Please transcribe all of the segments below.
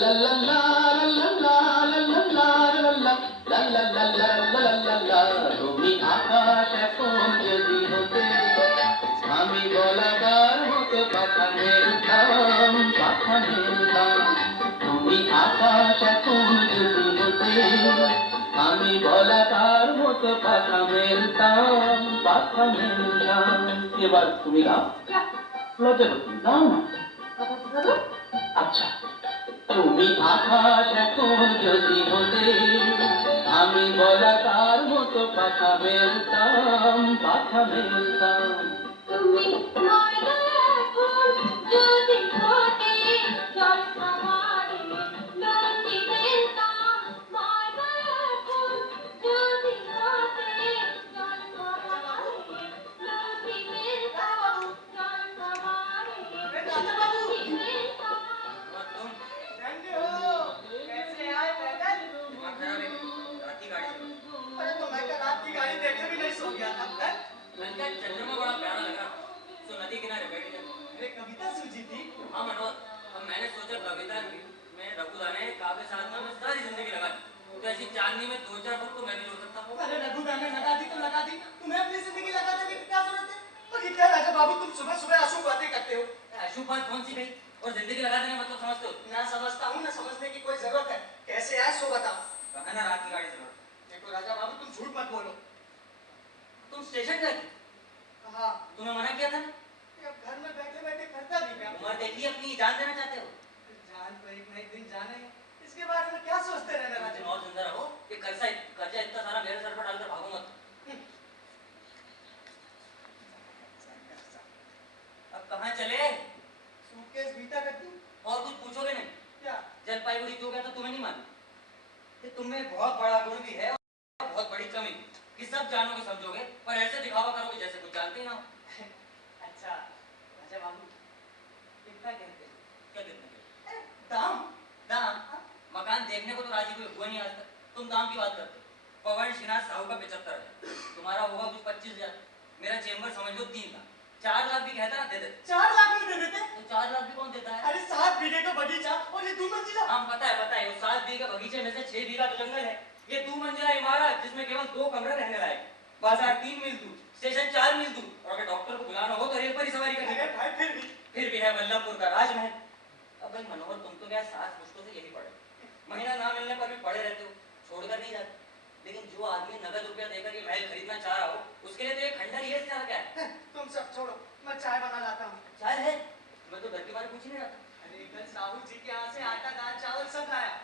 তুমি আকাশ এখন যদি হতে আমি বলাবার মতো পাখা মেলতাম পাখা মেলতাম তুমি আকাশ এখন যদি হতে আমি বলাবার মতো পাখা মেলতাম পাখা মেলতাম। এবার তুমি গাও, লজ্জা করতে গাও না। আচ্ছা, তুমি আকাশ এখন যদি হতে আমি বলাকার মতো পাখা মেলতাম পাখা মেলতাম। তুমি ময়না এখন যদি হতে জল আমারে লতি মেলতাম ময়না এখন যদি হতে জল আমারে লতি মেলতাম জল আমারে লতি মেলতাম। तुम कैसे हो? कैसे आए पैदल? रात की गाड़ी से। अरे तो मैं क्या रात की गाड़ी देखे भी नहीं सो गया था। नंदा चंद्रमा बड़ा प्यारा लगा तो नदी किनारे बैठी है। अरे कविता सूझी थी। हाँ मनोज, अब मैंने सोचा कविता में रघुदाने काव्य साधना में सारी जिंदगी लगा दी तो ऐसी चांदनी में 2-4 फुट तो मैं भी हो सकता हूँ। अरे रघुदाने लगा दी तो लगा दी, तुम्हें अपनी जिंदगी लगा देने की क्या जरूरत है? और ये क्या राजा बाबू तुम सुबह सुबह अशुभ बातें करते हो? अशुभ बात कौन सी गई और जिंदगी लगा देने मतलब समझते हो? ना समझता हूँ ना समझने की कोई जरूरत है। कैसे आए सो बताओ। कहना रात की गाड़ी से लौट। देखो राजा बाबू तुम झूठ मत बोलो। तुम स्टेशन गए थे? हाँ तुम्हें मना किया था ना? अब घर में बैठे बैठे करता भी क्या? उम्र देखिए अपनी जान देना चाहते हो? जान तो एक न एक दिन जाने है, इसके बारे में क्या सोचते रहना कुछ दिन राजा? और जिंदा रहो कि कर्जा इतना सारा मेरे सर पर डालकर भागो मत। अब कहाँ चले? सूटकेस भीतर रख दूं? और कुछ पूछोगे नहीं? क्या? जलपाईगुड़ी क्यों गया तो तुम्हें नहीं मालूम कि तुम में बहुत बड़ा गुण भी है और बहुत बड़ी कमी कि सब जानोगे समझोगे पर ऐसे दिखावा करोगे जैसे कुछ जानते ही ना हो। अच्छा राजा बाबू कितना कहते हैं? क्या देखने के? दाम? दाम? मकान देखने को तो राजी कोई हुआ नहीं आज तक, तुम दाम की बात करते हो। पवन श्रीनाथ साहू का 75,000, तुम्हारा होगा कुछ 25,000, मेरा चेम्बर समझ लो 3 लाख, 4 लाख भी कहता ना दे दे। 4 लाख में दे देते? तो 4 लाख भी कौन देता है? अरे 7 बीघे का बगीचा और ये 2 मंजिला। हाँ पता है वो 7 बीघा बगीचे में से 6 बीघा तो जंगल है, ये 2 मंजिला इमारत जिसमें केवल 2 कमरे रहने लायक, बाजार 3 मील दूर, स्टेशन 4 मील दूर और अगर डॉक्टर को बुलाना हो तो रेल पर ही सवारी करनी है। भाई फिर भी है वल्लभपुर का राजमहल। अब भाई मनोहर तुम तो क्या 7 पुश्तों से यही पढ़े, महीना ना मिलने पर भी पड़े रहते हो, छोड़कर नहीं जाते। लेकिन जो आदमी नगद रुपया देकर ये महल खरीदना चाह रहा हो उसके लिए तो ये खंडर ही है, इससे क्या है? तुम सब छोड़ो, मैं चाय बना लाता हूँ। चाय है? मैं तो घर के बारे में पूछ ही नहीं रहा था। अरे कल साहू जी के यहाँ से आटा दाल चावल सब लाया,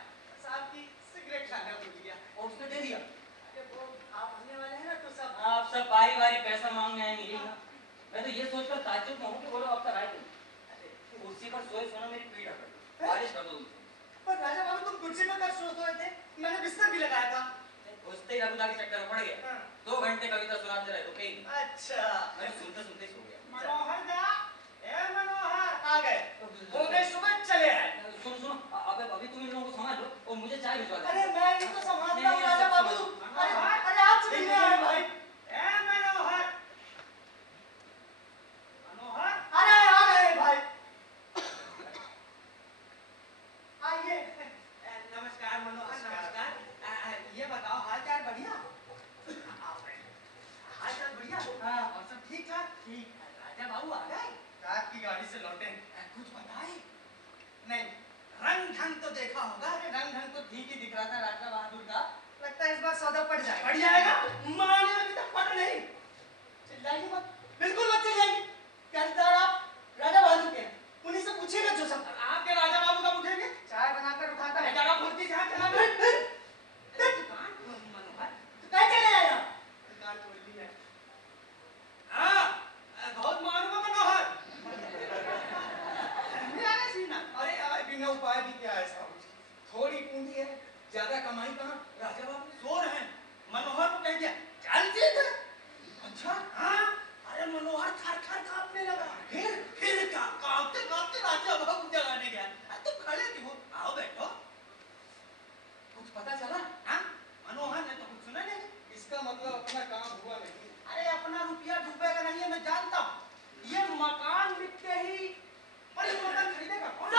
साहब की सिगरेट खाना भूल गया और उसने दे दिया। अरे वो आप आने वाले हैं ना तो सब आप सब बारी बारी पैसा मांगने आएंगे यही ना? मैं तो ये सोचकर ताज्जुब में हूँ कि बोलो आपका राय दो। कुर्सी पर सोए सोना मेरी पीठ अकड़, बारिश कर दो तुमसे। पर राजा बाबू तुम कुर्सी पर कब सो रहे थे? मैंने बिस्तर भी लगाया था। घुसते ही रघुदा के चक्कर में पड़ गया। 2 घंटे कविता सुनाते रहे रुके ही नहीं। अच्छा मैं सुनते सुनते ही सो गया। मनोहर दा, ए मनोहर आ गए, हो गए सुबह चले आए। सुनो अबे अभी तुम इन लोगों को संभाल लो और मुझे चाय भिजवा दो। अरे मैं ही तो संभालता हूँ राजा बाबू। अरे अरे आप सुनिए आए भाई। ए मनोहर, मनोहर अरे आ गए भाई। आइए। नमस्कार मनोहर, नमस्कार। ये बताओ हाल चाल बढ़िया? हाल चाल बढ़िया? हाँ और सब ठीक ठाक? ठीक है। राजा बाबू आ गए? रात की गाड़ी से लौटे। कुछ बताए? नहीं, रंग ढंग तो देखा होगा। अरे रंग ढंग तो ठीक ही दिख रहा था राजा बहादुर का। लगता है इस बार सौदा पड़ जाएगा। पड़ जाएगा? माने अभी तक पड़ नहीं। चिल्लाइए मत, बिल्कुल मत चिल्लाइए। कर्जदार आप राजा बहादुर के हैं, उन्हीं से पूछिएगा जो सब। आपके राजा बाबू कब उठेंगे? चाय बनाकर उठाता है। जरा फुर्ती से हाथ चला। दुकान मनोहर कहाँ चले आए आप? दुकान खोल ली है। हाँ बहुत मारूंगा मनोहर। अरे बिना उपाय भी क्या है साहब, थोड़ी पूंजी है, ज्यादा कमाई कहाँ? राजा बाबू सो रहे हैं, मनोहर को कह दिया चल ठीक है। अच्छा हाँ, अरे मनोहर थर थर कांपने लगा। फिर क्या? कांपते कांपते राजा बाबू जगाने गया। तुम खड़े क्यों? आओ बैठो। कुछ पता चला? हाँ मनोहर ने तो कुछ सुना नहीं। इसका मतलब अपना काम हुआ नहीं। अरे अपना रुपया डूबेगा नहीं है मैं जानता हूँ। ये मकान बिकते ही परिवर्तन खरीदेगा कौन?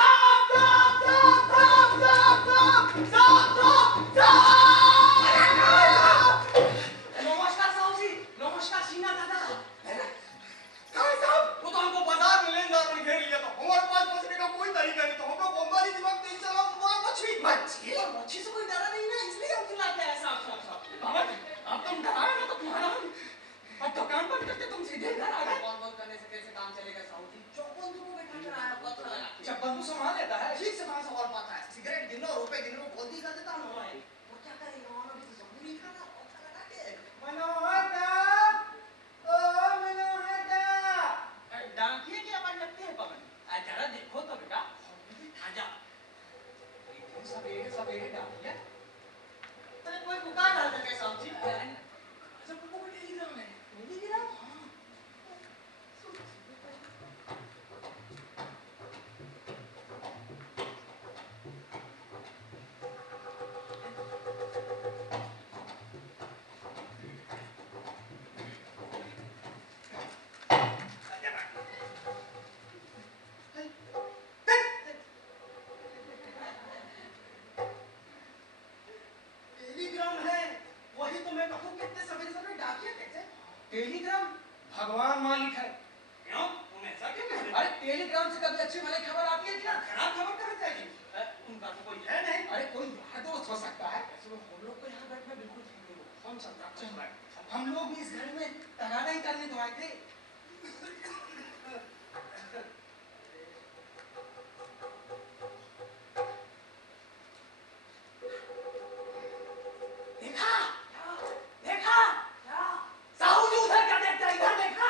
आए थे। देखा देखा साहू जी उधर क्या देखता है? इधर देखा।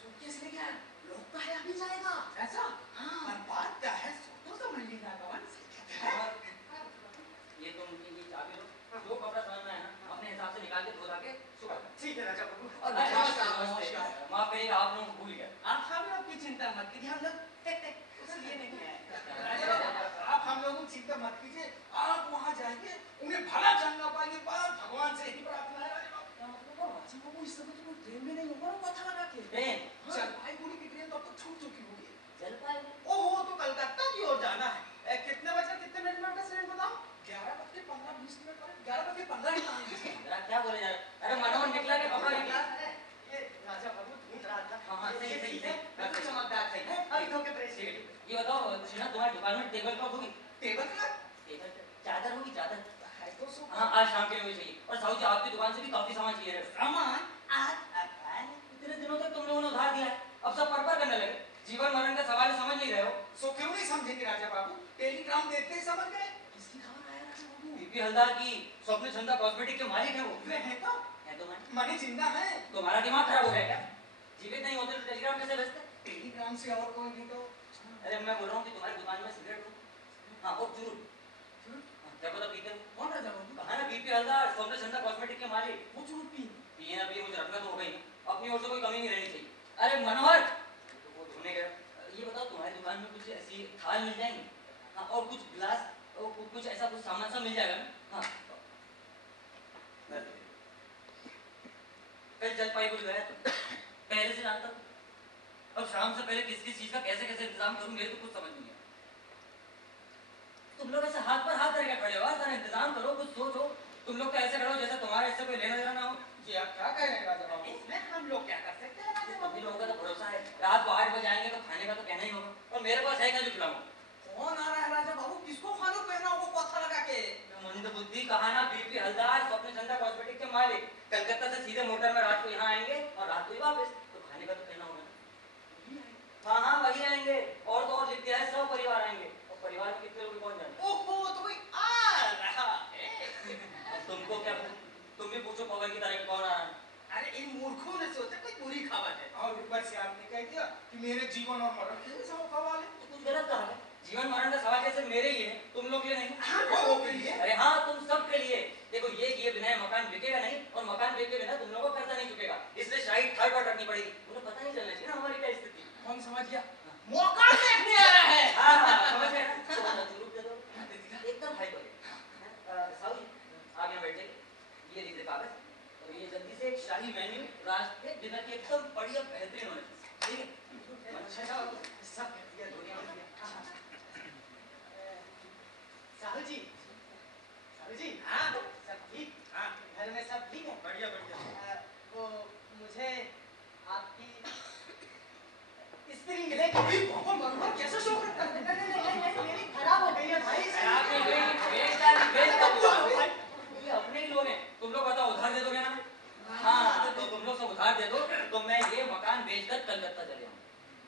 सूटकेस लेके आया, लोग है अभी जाएगा। ऐसा? हाँ। और बात क्या है? तो समझ लीजिए भगवान। ये तुम ये चाबी लो, जो कपड़ा समझ में आया ना अपने हिसाब से निकाल के धो धा के सुबह। ठीक है राजा बाबू। और नमस्कार, माफ करिएगा आप लोगों को भूल गया। आप हम लोग की चिंता मत कीजिए, हम लोग इसलिए नहीं आए। आप हम लोगों की चिंता मत कीजिए, आप वहाँ जाएंगे, उन्हें भला चंगा पाएंगे, बस भगवान से ही प्रार्थना है राजा बाबू। इस समय तो कोई ट्रेन में नहीं होगा ना, पता लगा के। ट्रेन? जलपाईगुड़ी की ट्रेन तो अब तक छूट चुकी होगी। जलपाईगुड़ी? ओहो, तो कलकत्ता की ओर जाना है। कितने बजे कितने मिनट का ट्रेन बताओ? 11:15-20 पर 11:15 जरा क्या बोले जा रहे? अरे मनोहर निकला के कपड़ा निकला। ये राजा बाबू ढूंढ रहा था। हाँ, सही है। बिल्कुल चमकदार सही है। अभी धो के प्रेस। ये बताओ सुना तुम्हारी दुकान में टेबल क्लॉथ होगी? Table cloth? टेबल चादर होगी? चादर है तो सो। हाँ, आज शाम के लिए वही चाहिए। और साहू जी आपकी दुकान से भी काफी सामान चाहिए। सामान आज इतने दिनों तक तुम लोगों ने उधार दिया है, अब सब पर करने लगे। जीवन मरण का सवाल है, समझ नहीं रहे हो। सो क्यों नहीं समझेंगे राजा बाबू? टेलीग्राम देखते ही समझ गए। किसकी खबर आया राजा बाबू? बीपी हलदार की स्वप्न चंदा कॉस्मेटिक के मालिक है वो। वे है तो? है तो मैं। मनी जिंदा है। तुम्हारा दिमाग खराब हो गया क्या? जीवित नहीं होते तो टेलीग्राम कैसे भेजते? टेलीग्राम से और कोई नहीं तो? अरे मैं बोल रहा हूँ कि तुम्हारी दुकान में सिगरेट हो। हाँ, और चुरूट। क्या पता पीते हो? कौन राजा बाबू? कहा ना बीपी हलदार स्वप्न चंदा कॉस्मेटिक के मालिक। वो चुरूट पी। पिए ना पिए मुझे रखना तो हो गई। अपनी ओर से कोई कमी नहीं रहनी चाहिए। अरे मनोहर, तो वो धोने गया। ये बताओ तुम्हारी दुकान में कुछ ऐसी थाल मिल जाएंगी? हाँ, और कुछ गिलास और कुछ ऐसा कुछ सामान सब मिल जाएगा ना? हाँ। कल जलपाईगुड़ी गया तो पहले से जानता हूँ। अब शाम से पहले किस किस चीज का कैसे कैसे इंतजाम करूँ मेरे को कुछ समझ नहीं है। तुम लोग ऐसे हाथ पर हाथ करके खड़े हो, सारा इंतजाम करो, कुछ सोचो। तुम लोग तो ऐसे खड़े हो जैसे तुम्हारे इससे कोई लेना देना ना हो। ये आप क्या कह रहे हैं राजा बाबू? इसमें हम लोग क्या कर सकते हैं राजा तुम लोगों का तो भरोसा है, रात को 8 बजे आएंगे तो खाने का तो कहना ही होगा। और मेरे पास है क्या जो खिलाऊं? कौन आ रहा है राजा बाबू? किसको खाना पहना होगा पत्थर लगा के? मंद बुद्धि कहा ना, बीपी हलदार स्वप्न चंदा कॉस्मेटिक के मालिक कलकत्ता से सीधे मोटर में रात को यहाँ आएंगे और रात को ही वापस। तो खाने का तो कहना होगा। हाँ हाँ, वही आएंगे। और तो और लिख दिया है सब परिवार आएंगे। और परिवार में कितने लोग कौन जाने? ओहो, तो कोई आ रहा है। अब तुमको क्या, तुम भी पूछो पवन की तरह कौन आ रहा है? अरे इन मूर्खों ने सोचा कोई बुरी खबर है, और ऊपर से आपने कह दिया कि मेरे जीवन और मरण के सवाल है। तो कुछ गलत कहा है। जीवन मरण का सवाल कैसे मेरे ही है, तुम लोग के लिए नहीं? हाँ, लोगों के लिए। अरे हाँ, तुम सब के लिए। देखो ये बिना मकान बिकेगा नहीं, और मकान बिके बिना तुम लोगों का कर्जा नहीं चुकेगा। इसलिए शाही थर्ड पार्ट रखनी पड़ेगी। उन्हें पता नहीं चलना चाहिए ना हमारी क्या स्थिति। कौन समझ गया? मौका देखने आ रहा है। हाँ हाँ, समझ गए ना? शुरू दे दो, एकदम हाई क्वालिटी। साहू जी आप यहाँ बैठ जाइए, ये लीजिए कागज, और ये जल्दी से एक शाही मेन्यू रात के डिनर की एकदम बढ़िया बेहतरीन होने चाहिए, ठीक है? अच्छा सब बढ़िया दुनिया में। साहू जी, हाँ सब ठीक? हाँ, घर में सब ठीक है? बढ़िया बढ़िया। वो मुझे आपकी स्त्री मिलेगी। बहुत मनोहर, कैसा शौक है? नहीं, मेरी खराब हो गई है भाई। खराब नहीं हुई, बेच दो। ये अपने ही लोग हैं, तुम लोग बताओ उधार दे दोगे ना? हाँ, तो तुम लोग सब उधार दे दो तो मैं ये मकान बेचकर कलकत्ता चले जाऊँ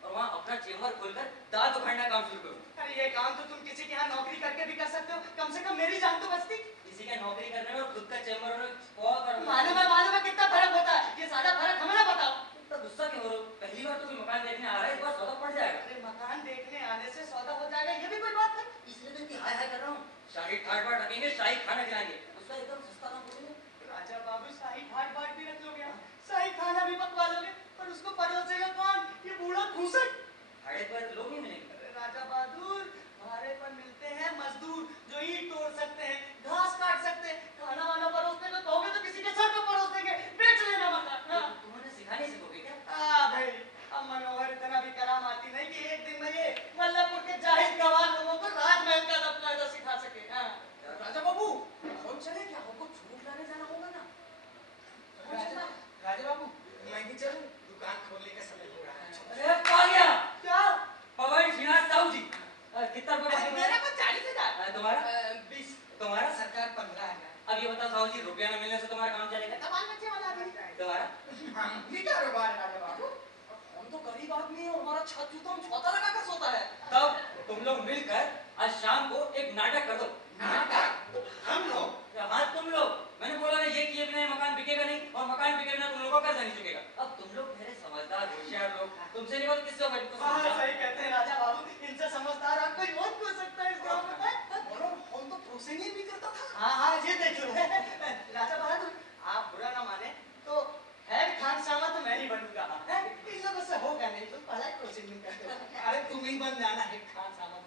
और वहाँ अपना चेम्बर खोलकर दांत उखाड़ना काम शुरू करूँ। अरे ये काम तो तुम किसी के यहाँ नौकरी करके भी कर सकते हो, कम से कम मेरी जान तो बचती। किसी का नौकरी करने में और खुद का चेम्बर होने में बहुत फर्क मालूम है कितना फर्क होता है। ये सारा फर्क हमें ना बताओ। इतना गुस्सा क्यों हो रहे हो? पहली बार तो कोई मकान देखने आ रहा है, इस बार सौदा पड़ जाएगा। अरे मकान देखने आने से सौदा हो जाएगा, ये भी कोई बात है? इसलिए तो इतनी हाय हाय कर रहा हूँ। शाही ठाट बाट रखेंगे, शाही खाना खिलाएंगे, उसका एकदम सस्ता काम करेंगे। राजा बाबू शाही ठाट बाट भी रख लोगे, शाही खाना भी पकवा लोगे, पर उसको परोसेगा कौन? ये बूढ़ा घूसट। भाड़े पर लोग नहीं मिलेंगे। अरे राजा बहादुर, भाड़े पर मिलते हैं मजदूर जो ईंट तोड़ सकते हैं, घास काट सकते हैं, खाना वाना परोसते तो कहोगे तो किसी के सर पर परोस देंगे। बेच लेना मकान। तुम्हारे सिखा नहीं सकोगे क्या? भाई अब मनोहर इतना भी करामाती नहीं कि एक दिन में ये मल्लापुर के जाहिद गवार लोगों को राजमहल का दबकायदा सिखा सके। राजा बाबू कौन चले क्या? हमको छूट लाने जाना होगा ना। राजा बाबू मैं भी चलूं? दुकान खोलने का समय हो रहा है। अरे पागल! क्या? पवन श्रीनाथ साहू जी, कितना रुपए बाकी? मेरा को 40,000। तुम्हारा? 20। तुम्हारा? सरकार 15,000। अब ये बताओ साहू जी, रुपया न मिलने से तुम्हारा काम चलेगा? बाल बच्चे वाला आदमी। तुम्हारा? हाँ, ये क्या कारोबार है राजा छत तुम छोटा लगा कर सोता है। तब तुम लोग मिलकर आज शाम को एक नाटक कर दो। नाटक? हम लोग? हाँ तुम लोग। मैंने बोला ना ये किए बिना ये मकान बिकेगा नहीं और मकान बिके बिना तुम लोगों का कर्जा नहीं चुकेगा। अब तुम लोग मेरे समझदार होशियार लोग, तुमसे नहीं बात किससे होगा? हाँ सही कहते हैं राजा बाबू, इनसे समझदार आप कोई बहुत पूछ सकता है इस गांव में। बोलो हम तो प्रोसेसिंग भी करता था। हाँ ये देख लो राजा बहादुर, आप बुरा ना माने तो हेड खान सामा तो मैं ही बनूंगा। इन लोगों से होगा नहीं तो पहले प्रोसेसिंग करते। अरे तुम ही बन जाना हेड खान सामा,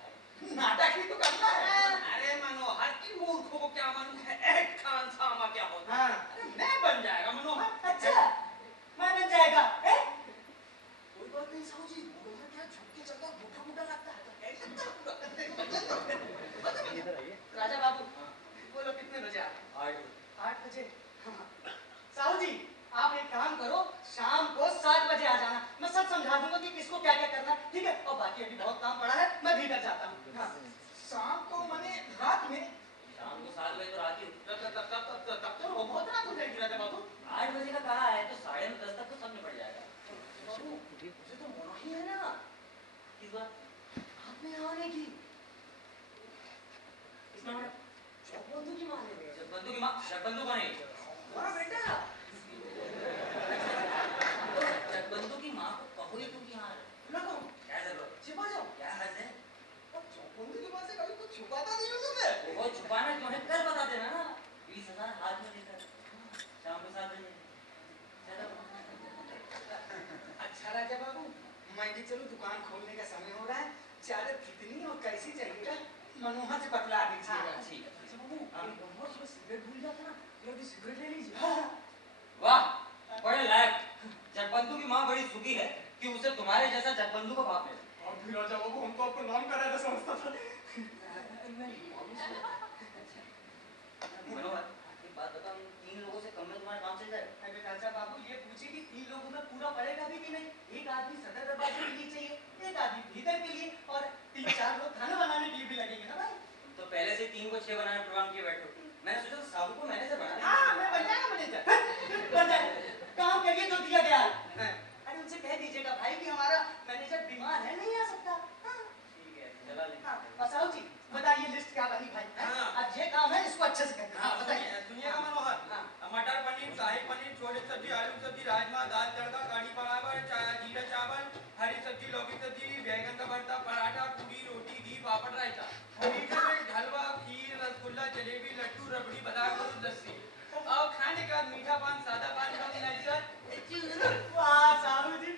नाटक ही तो करना है। अरे मनोहर की मूर्खों को क्या मालूम है एक खान सामा क्या होता है? हाँ। अरे मैं बन जाएगा मनोहर। अच्छा मैं बन जाएगा? कोई बात नहीं साहू जी, मनोहर क्या झुक के चलता मोटा मोटा लगता है तो हेड लगता है पूरा। राजा बाबू बोलो कितने बजे आ रहे? 8 बजे। हाँ। साहू जी आप एक काम करो, शाम को 7 बजे आ जाना, मैं सब समझा दूंगा कि किसको क्या क्या करना है, ठीक है? और बाकी अभी बहुत काम पड़ा है, मैं भीतर जाता हूँ। हाँ। शाम को माने रात में? शाम को 7 बजे तो रात ही तब तो वो बहुत रात हो जाएगी राजा बाबू। 8 बजे का कहा है तो 9:30 10 तक तो सब निपट जाएगा। बाबू मुझे तो मनाही है ना किस बात? हाथ में आने की। इसमें हमारा चौबंदू की माने में। जगबंधु की माँ शतबंधु बने। हमारा बेटा तो जगबंधु की माँ को कहो ही तुम यहाँ लगा क्या जरूरत? छिपा जाओ। क्या हद है? अब चौबंदू की माँ से कभी कुछ छुपाता नहीं हो तुम्हें। वो छुपाना क्यों है? कल बता देना ना। 20,000 हाथ में लेकर शाम को 7 बजे। अच्छा राजा बाबू, मैं भी चलूं, दुकान खोलने का समय हो रहा है। चादर कितनी और कैसी चाहिएगा मनोहर से बतला दीजिएगा। हाँ, ठीक है। अच्छा बाबू, एक बहुत सुबह सिगरेट भूल जाता ना, ये भी सिगरेट ले लीजिए। वाह बड़े लायक। जगबंधु की माँ बड़ी सुखी है कि उसे तुम्हारे जैसा जगबंधु का बाप मिला। और भी राजा बाबू हमको आपको नाम कराया था समझता था। मनोहर एक बात बता, 3 लोगों से कम में तुम्हारा काम चल जाएगा? अरे राजा बाबू ये पूछिए कि 3 लोगों में पूरा पड़ेगा भी कि नहीं। एक आदमी सदर दरवाजे के लिए चाहिए, एक आदमी भीतर के लिए और 3-4 लोग खाना बनाने के लिए भी लगेंगे ना भाई। तो पहले से 3 को 6 बनाने प्रोग्राम किए बैठो। मैंने सोचा साहू को मैनेजर बना हाँ मैं बन जाएगा मैनेजर। बन जाए काम करिए जो दिया गया है। अरे उनसे कह दीजिएगा भाई कि हमारा मैनेजर बीमार है, नहीं आ सकता। हाँ। ठीक है चला ले। हाँ, और साहू जी बताइए लिस्ट क्या बनी भाई? हाँ। अब ये काम है इसको अच्छे से करना। हाँ हाँ, बताइए। सुनिएगा मनोहर, मटर पनीर, शाही पनीर, छोले सब्जी, आलू सब्जी, राजमा, दाल तड़का, कढ़ी पराठा, जीरा चावल, हरी सब्जी, लौकी सब्जी, बैंगन का भरता, पराठा, पूरी, रोटी, घी, पापड़, रायता, मीठे में हलवा, खीर, रसगुल्ला, जलेबी, लड्डू, रबड़ी, बादाम, दूध, लस्सी और खाने के बाद मीठा पान, सादा पान, वाह साहू जी।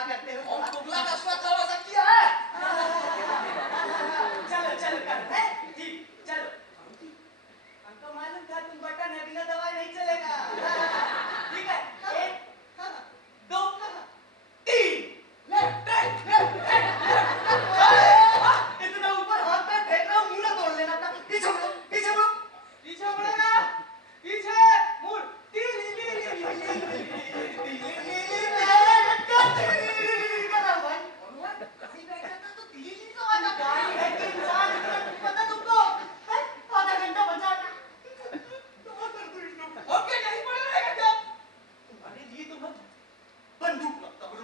क्या करते हो? और टुकला का स्वाद थोड़ा सा किया है चलो चलो कर है ठीक चलो हमको मालूम था तुम बटन है बिना दवाई नहीं चलेगा ठीक है 1 2 3 लेफ्ट राइट इतना ऊपर हाथ पे फेंक रहा हूँ मुंह ना तोड़ लेना अपना पीछे मुड़ो पीछे मुड़ेगा पीछे मुड़ ओके नहीं पड़ रहेगा क्या तुम्हारे लिए तो मैं बंदूक रखता हूँ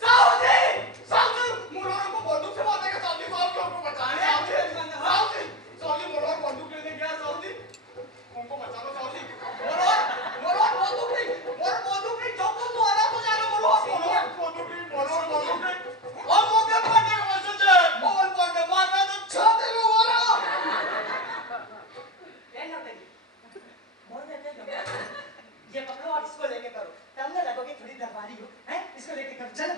साउजी मुरार को बंदूक से मारने का साउजी साहब क्यों हमको बचाने साउजी मुरार बंदूक लेने गया साउजी हमको बचा लो साउजी मुरार बंदूक नहीं जो को आना तो जानो मुरार बंदूक नहीं और मौके पर नहीं मैसेज है बोल बोल मारना तो छाते में मारा ये पकड़ो और इसको लेके करो तब ना लगोगे थोड़ी दरबारी हो हैं इसको लेके करो चलो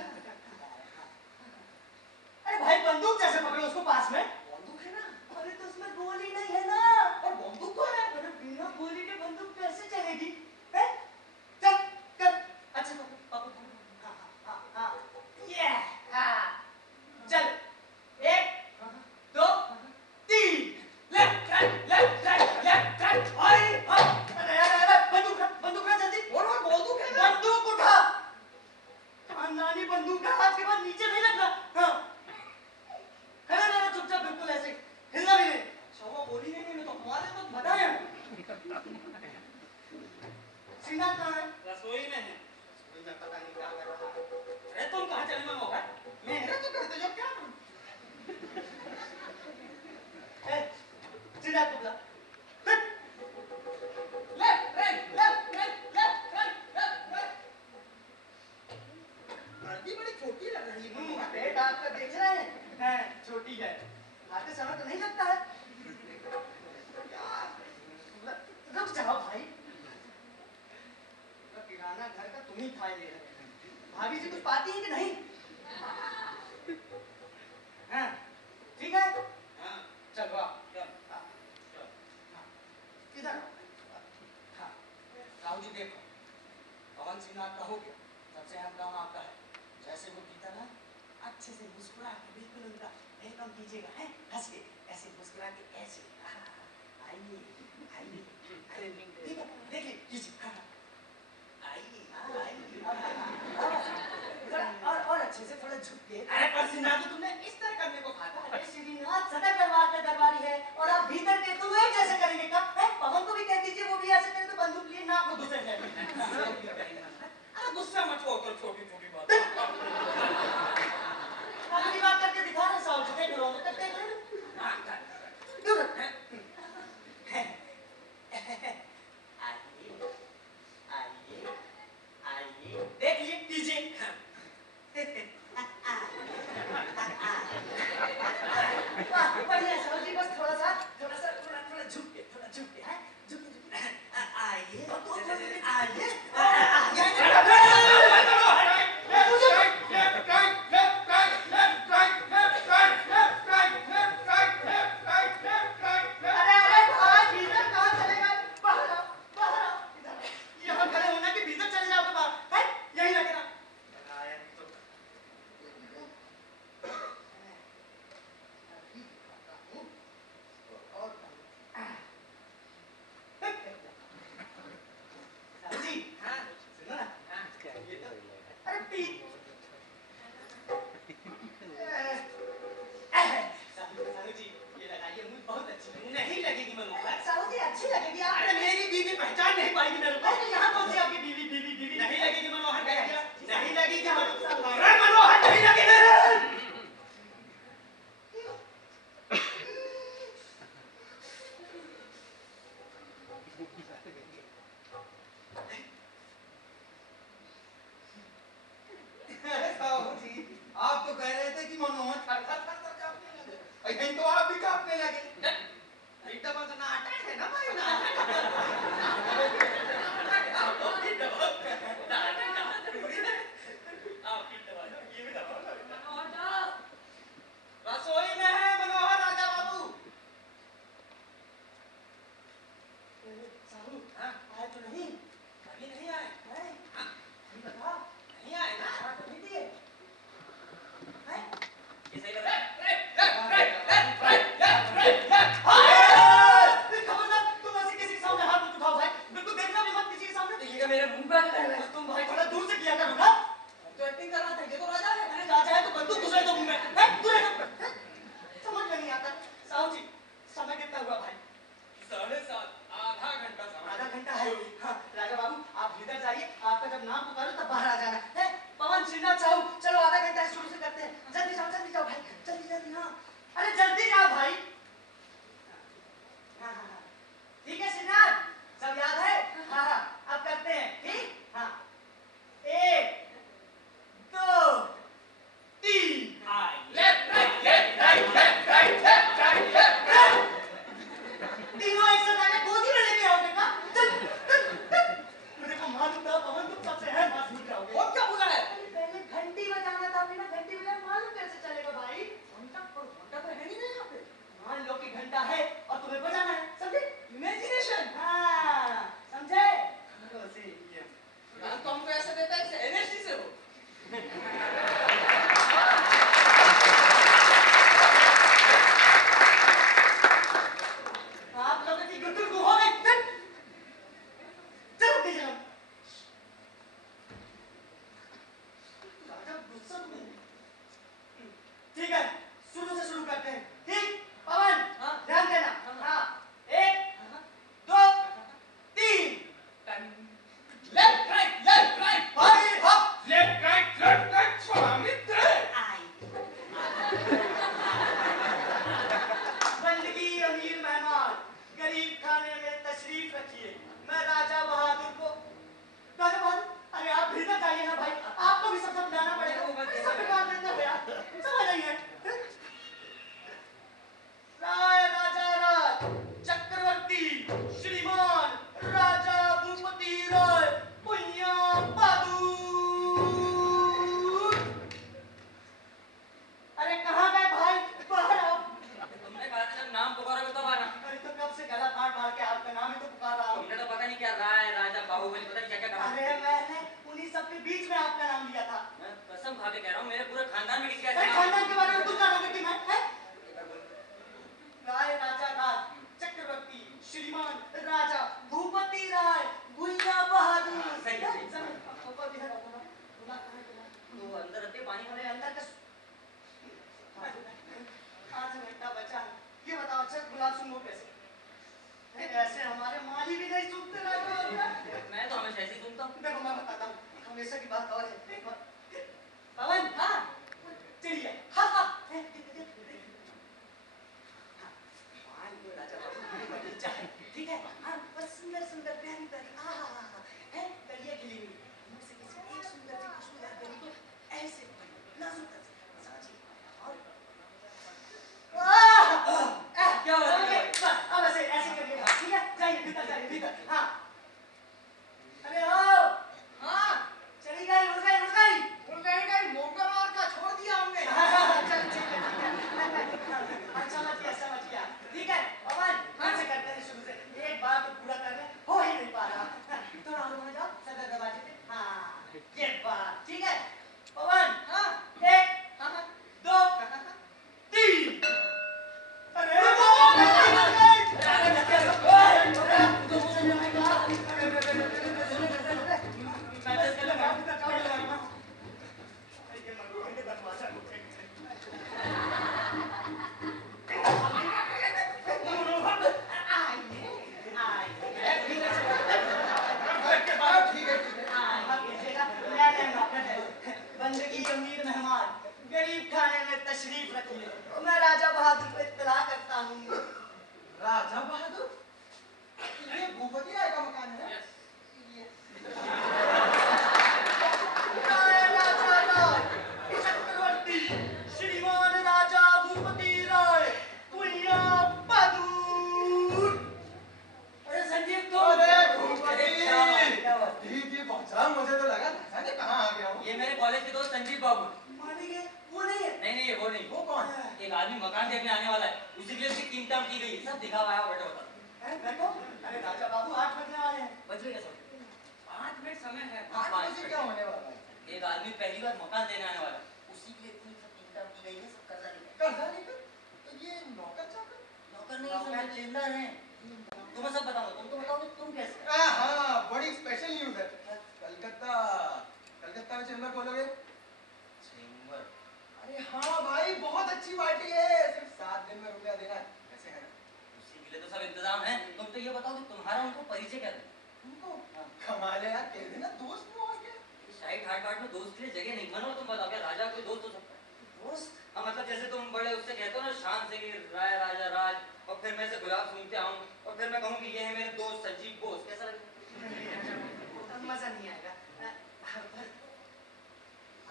अरे भाई बंदूक जैसे पकड़ो उसको पास में बंदूक है ना अरे तो उसमें गोली नहीं है ना और बंदूक तो है अरे बिना गोली के बंदूक कैसे चलेगी हैं चल कर अच्छा पकड़ो हाँ ये हाँ चल 1 2 3 लेफ्ट राइट आई अरे बंदूक ना जल्दी मुरार बंदूक है ना बंदूक उठा नानी बंदूक का हाथ के बाद नीचे नहीं रखना हाँ खड़ा रहना चुपचाप बिल्कुल ऐसे हिलना भी नहीं शवा बोली नहीं मैं तो हमारे तो बताया श्रीनाथ कहाँ है रसोई में है मुझे पता नहीं क्या कर रहा है अरे तुम कहाँ चले में होगा मेहनत तो करते जो क्या करूं ए श्रीनाथ को बुला लेफ्ट राइट लड़की बड़ी छोटी लग रही है पेट आपका देख रहे हैं छोटी है आते समय तो नहीं लगता है रुक जाओ भाई किराना घर का तुम ही खाए ले रहे हैं भाभी जी कुछ पाती है कि नहीं हाँ ठीक है हाँ चलो आप चल किधर आओ? हाँ राव जी देखो पवन सिंह आपका हो गया सबसे अहम काम आपका है जैसे वो की तरह अच्छे से मुस्कुरा के बिल्कुल उनका वेलकम कीजिएगा हैं हंस के ऐसे मुस्कुरा के ऐसे आइए ठीक है देखिए कीजिए आइए और अच्छे से थोड़ा झुक के अरे पर सिन्हा तो तुमने इस तरह करने को कहा था अरे श्रीनाथ सदा दरबार का दरबारी है और आप भीतर के तो एक जैसे करेंगे क्या है पवन को भी कह दीजिए वो भी ऐसे करे तो बंदूक लिए नाक को दूसरे अरे गुस्सा मत हो तो छोटी छोटी बात अगली बात करके दिखा रहे साहब जी देख लो करते हैं दूर आइए देखिए कीजिए बढ़िया साहब जी बस थोड़ा झुक के हैं झुक के आइए मुंह पे आके कर रहे हो। तुम भाई थोड़ा दूर से किया करो ना। तो एक्टिंग कर रहा था, ये तो राजा है। अरे राजा है तो बंदूक घुस रही तो मुंह में। दूर रहो। समझ में नहीं आता। साहू जी, समय कितना हुआ भाई? 7:30, आधा घंटा समय। आधा घंटा है। हाँ, राजा बाबू आप भीतर जाइए, आपका जब नाम पुकारो तब बाहर आ जाना है। पवन श्रीनाथ साहू, चलो आधा घंटा है, शुरू से करते हैं। जल्दी जाओ भाई, जल्दी जल्दी। हाँ, अरे जल्दी जाओ भाई। हाँ हाँ हाँ, ठीक है श्रीनाथ, सब याद है? हाँ हाँ, अब करते हैं, ठीक? हाँ, 1 2 3 left right left right left right left right left right. तीनों एक साथ आके गोदी में लेके आओगे ना? चल मेरे को मालूम था पवन तुम सबसे है बात भूल जाओगे। और क्या बोला है? पहले घंटी बजाना था, बिना घंटी बजाए मालूम कैसे चलेगा भाई? घंटा तो है नहीं ना यहाँ पे। मान लो कि घंटा है और तुम्हें बजाना है, समझे? इमेजिनेशन। हाँ, समझे? उसी ये। ज्ञान तो हमको ऐसे देता है जैसे एनर्जी से हो। आप लोगों की गुट्टू को हो गई। चलो दीजिए हम। राजा गुस्सा तो नहीं। ठीक है, शुरू से शुरू करते हैं। ठीक, पवन, ध्यान देना। हाँ, 1 2 3। लेफ्ट राइट भाई हप। लेफ्ट राइट स्वामित्व। बंदगी अमीर मेहमान, गरीब खाने में तशरीफ रखिए। मैं राजा बहादुर को। राजा बहादुर, अरे आप भीतर जाइए ना भाई, आपको भी सब समझाना पड़ेगा। सब बिगाड़ देते हो यार, समझ नहीं है। राजा राज चक्रवर्ती श्रीमान राजा भूपति राय पुनिया बहादुर। अरे कहाँ गए भाई? बाहर आओ। तुमने कहा था जब नाम पुकारोगे तब आना। अरे तो कब से गला फाड़ के आपका नाम ही तो पुकार रहा हूँ। तुमने तो पता नहीं क्या राय राजा बाहुबली पता नहीं क्या क्या कहा। अरे मैंने उन्हीं सब के बीच में आपका नाम लिया था। मैं कसम खा के कह रहा हूँ, मेरे पूरे खानदान में किसी का अरे ऐसा नाम खानदान के बारे में तुम जानोगे कि मैं? हैं? राय राजा राज चक्रवर्ती श्रीमान राजा भूपति राय भुइयां बहादुर। सही, सही। ऊपर भी है, बुला कहाँ है? तो अंदर रखते पानी अरे अंदर का आधा घंटा बचा है। ये बताओ अच्छा गुलाब सुन लो कैसे? ऐसे हमारे माली भी नहीं सुनते राजा। मैं तो हमेशा ऐसे ही सुनता हूँ। देखो मैं बताता हूँ, हमेशा की बात और है। पवन, हाँ चिड़िया, हाँ हाँ राजा बाबू बगीचा है, ठीक है? हाँ, बस सुंदर सुंदर प्यारी प्यारी है कलियां खिली हुई। मुझ से किसी एक सुंदर सी खुशबूदार कली को ऐसे नाजुक कर सांची और क्या हो रहा है? अब ऐसे ऐसे करिए, ठीक है? जाइए भीतर। हाँ, अरे ओ, हाँ, चली गई, उड़ गई, मौका मार का छोड़ दिया हमने। चल ठीक है। समझ गया। ठीक है, पवन, फिर से करते हैं शुरू से। एक बार तो पूरा कर ले, हो ही नहीं पा रहा। थोड़ा आगे बढ़ जाओ, सदर दरवाजे पे। हाँ, ये बात, ठीक है? पवन, हाँ, 1 2 3। अरे बंदगी अमीर मेहमान, गरीब खाने में तशरीफ रखिए। मैं राजा बहादुर को इत्तला करता हूँ। राजा बहादुर, ये भूपति राय का मकान है। राजा राय चक्रवर्ती श्रीमान राजा भूपति राय पुनिया बहादुर। अरे संजीव तो पहुंचा, मुझे तो लगा था कि कहाँ आ गया हूँ। ये मेरे कॉलेज के दोस्त संजीव बाबू। मानेंगे वो नहीं है। नहीं, वो नहीं। वो कौन है? एक आदमी मकान देखने आने वाला है, उसी के लिए उसकी कीमत की गई है। सब दिखावा है, बैठो बता। बैठो। अरे राजा बाबू 8 बजने वाले हैं। बच गए कैसे? 5 मिनट समय है। हाँ, 5 बजे क्या होने वाला है? एक आदमी पहली बार मकान देने आने वाला है, उसी के लिए इतनी सब कीमत की गई है, सब कर्जा लेके। कर्जा लेकर? तो ये नौकर चाकर? नौकर नहीं, सब मेरे लेनदार हैं। तुम्हें सब बताऊंगा, तुम तो बताओगे तुम कैसे? हाँ, बड़ी स्पेशल न्यूज़ है। परिचय क्या था? तुमको कमाल है यार, कह देना दोस्त में और क्या। शाइट हार्ट हार्ट में दोस्त के लिए जगह नहीं। मनोहर तुम बताओ, क्या राजा कोई दोस्त हो सकता है? दोस्त? हाँ मतलब जैसे तुम बड़े उससे कहते हो ना शान से कि राय राजा राज, और फिर मैं से गुलाब सूंघते आऊं और फिर मैं कहूं कि ये है मेरे दोस्त संजीव बोस, कैसा लगेगा? मजा नहीं आएगा।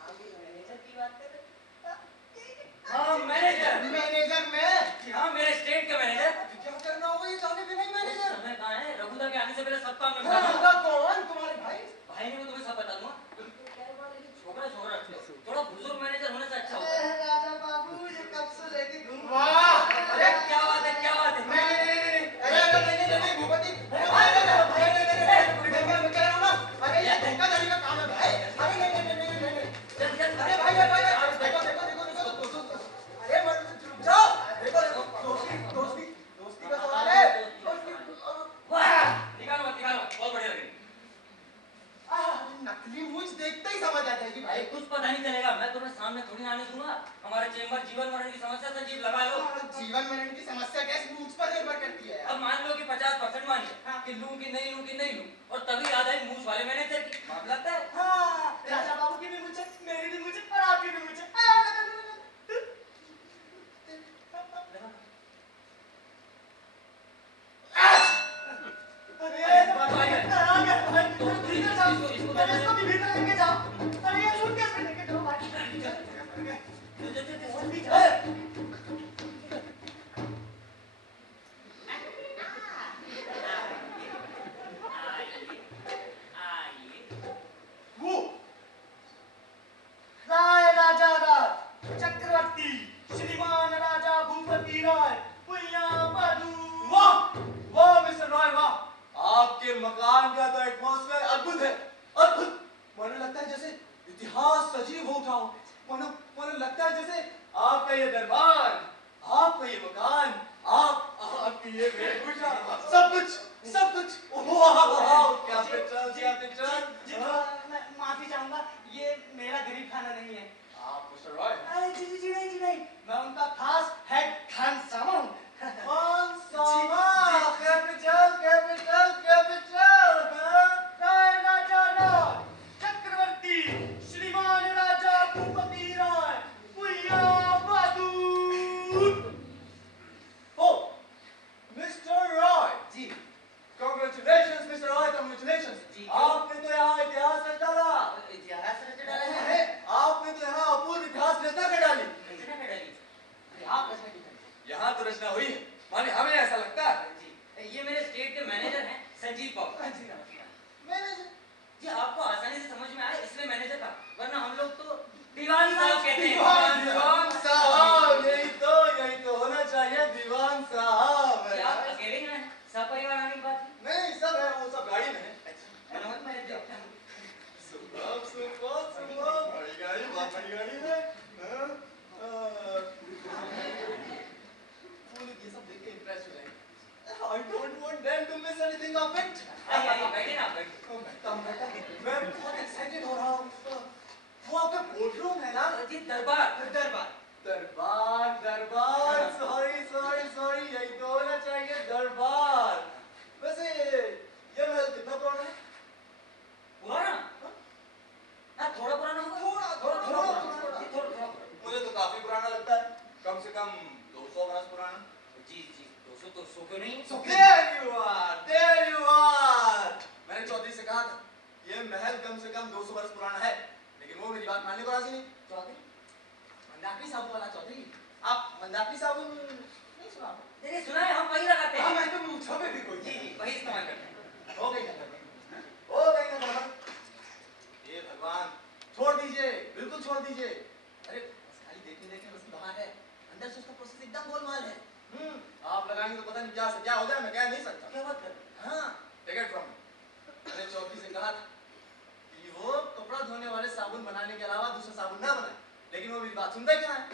आप मैनेजर की बात कर रहे हैं? हाँ मैनेजर। मैनेजर मैं? हाँ मेरे स्टेट के मैनेजर। क्या करना होगा ये जाने बिना ही मैनेजर? समय कहाँ है? रघुदा के आने से पहले सब काम हाँ, निपटा दूंगा। होगा कौन? तुम्हारे भाई? भाई ने मैं तुम्हें सब बता दूंगा। छोकरा छोकरा रखते हो। थोड़ा बुजुर्ग मैनेजर होने से अच्छा होता है। राजा बाबू ये कब से लेके घूम। वाह! अरे क्या बात है, क्या बात है? नहीं भूपति, मैं कह रहा हूँ ना, अरे ये धोखाधड़ी का काम है भाई। अरे नहीं, चल चल अरे भाई देखो, अरे मत रुक जाओ, देखो दोस्ती का सवाल है। वाह निकालो मत, निकालो बहुत बढ़िया लगे। नकली मूंछ देखते ही समझ आ जाएगी भाई भाई। कुछ पता नहीं चलेगा, मैं तुम्हें सामने थोड़ी आने दूंगा। हमारे चेंबर जीवन मरण की समस्या संजीव लगा लो। जीवन मरण की समस्या कैसे मूंछ पर निर्भर करती है। अब मान लो कि 50% मानिए कि लूं कि नहीं लूं, और तभी याद आई मूछ वाले मैनेजर की। मामला लगता है हाँ, राजा बाबू की भी मूंछ है, मेरी भी मूंछ है और आपकी भी मूंछ है। इसको भी भीतर लेके जाओ। अरे ये सूटकेस में लेके जाओ भाई। और भी जाओ। वो राय राजा राज चक्रवर्ती श्रीमान राजा भूपति राय पुया बधू। वाह मिस्टर रॉय वाह, आपके मकान का तो एटमॉस्फेयर अद्भुत है, अद्भुत। मुझे लगता है जैसे इतिहास सजीव हो उठा हो। मुझे लगता है जैसे आपका ये दरबार, आपका ये मकान, आपकी ये वेशभूषा, सब कुछ वाह, कैपिटल। मैं माफी चाहूंगा, ये मेरा गरीब खाना नहीं है। आप मिस्टर रॉय? अरे जी नहीं, मैं उनका खास हेड खानसामा हूँ। राय राजा राज चक्रवर्ती श्रीमान राजा भूपति राय पुया बहादुर। Oh, Mr. Roy, जी congratulations, Mr. Roy, congratulations. जी। आपने तो यहाँ इतिहास रच डाला। इतिहास रच डाला है। अरे, आपने तो यहाँ अपूर्व इतिहास रचना कर डाली। रचना कर डाली। आप रचना की करें। यहाँ तो रचना हुई है, माने हमें ऐसा लगता है। जी ये मेरे स्टेट के मैनेजर हैं संजीव बाबू। मैनेजर जी आपको आसानी से समझ में आए इसलिए मैनेजर का, वरना हम लोग तो दीवान साहब कहते हैं। दीवान साहब, यही तो होना चाहिए, दीवान साहब। क्या आप अकेले ही हैं? सपरिवार आने की बात है? नहीं, सब है, वो सब गाड़ी में है। मनोहर मैं देखता हूँ। सुबह, बड़ी गाड़ी, बहुत बड़ी गाड़ी है। हाँ? वो लोग ये सब देख के impressed हो जाएंगे। I don't want them to miss anything of it. आइए बैठिए ना, आप बैठिए। मैं बहुत excited हो रहा हूँ। वो आपका boardroom है ना? जी दरबार। दरबार, sorry, यही तो होना चाहिए, दरबार। वैसे ये महल कितना पुराना है? पुराना? हाँ थोड़ा पुराना होगा। थोड़ा पुराना। जी थोड़ा पुराना। मुझे तो काफी पुराना लगता है, कम से कम 200 वर्ष पुराना। जी 200 तो 100 क्यों नहीं? There you are. मैंने चौधरी से कहा था, ये महल कम से कम 200 वर्ष पुराना है, लेकिन वो मेरी बात मानने को राजी नहीं। चौधरी मंदाकिनी साबुन वाला चौधरी। आप मंदाकिनी साबुन नहीं सुना? देखिए सुना है, हम वही लगाते हाँ, हैं। मैं तो मूंछों में भी कोई जी वही इस्तेमाल करते हैं। हो गई ना। ये भगवान, छोड़ दीजिए, बिल्कुल छोड़ दीजिए। अरे बस खाली देखने बस बाहर है, अंदर से उसका प्रोसेस एकदम गोलमाल है। आप लगाएंगे तो पता नहीं क्या से क्या हो जाए, मैं कह नहीं सकता। क्या बात कर रहे हैं? हाँ, take it from me. मैंने चौकी से कहा था कि वो कपड़ा धोने वाले साबुन बनाने के अलावा दूसरा साबुन ना बनाए, लेकिन वो मेरी बात सुनता ही कहाँ है?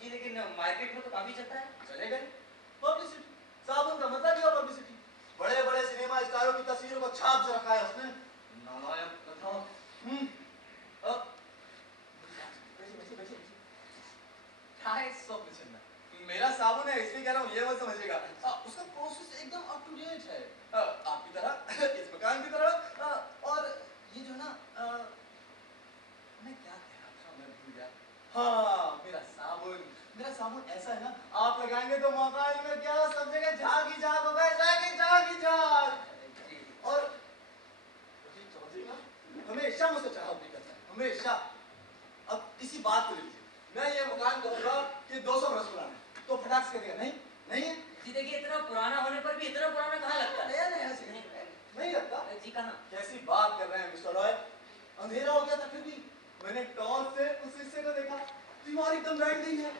जी लेकिन मार्केट में तो काफी चलता है। चले गए। पब्लिसिटी, साबुन का मतलब ही है पब्लिसिटी। बड़े-बड़े सिनेमा स्टारों की तस्वीरों को छाप जो रखा है उसने। नालायक कथा। अब बैठिए। हाय स्वप्न चंदा। मेरा साबुन है इसलिए कह रहा हूँ, ये मत समझिएगा। उसका प्रोसेस एकदम अप टू डेट है, आपकी तरह। साबुन ऐसा है ना, आप लगाएंगे तो मकान में क्या सब जगह झाग ही झाग होगा, झाग ही झाग। और चौधरी का हमेशा मुझसे चढ़ावनी करता है, हमेशा। अब किसी बात को ले लीजिए, मैं ये मकान कहूँगा कि 200 बरस पुराना है, तो फटाक से कह नहीं नहीं है जी देखिए, इतना पुराना होने पर भी इतना पुराना कहाँ लगता है? नया नया से नहीं लगता। जी कहाँ? कैसी बात कर रहे हैं मिस्टर रॉय, अंधेरा हो गया था फिर भी मैंने टॉर्च से उस हिस्से को देखा, दीवार एकदम बैठ गई है,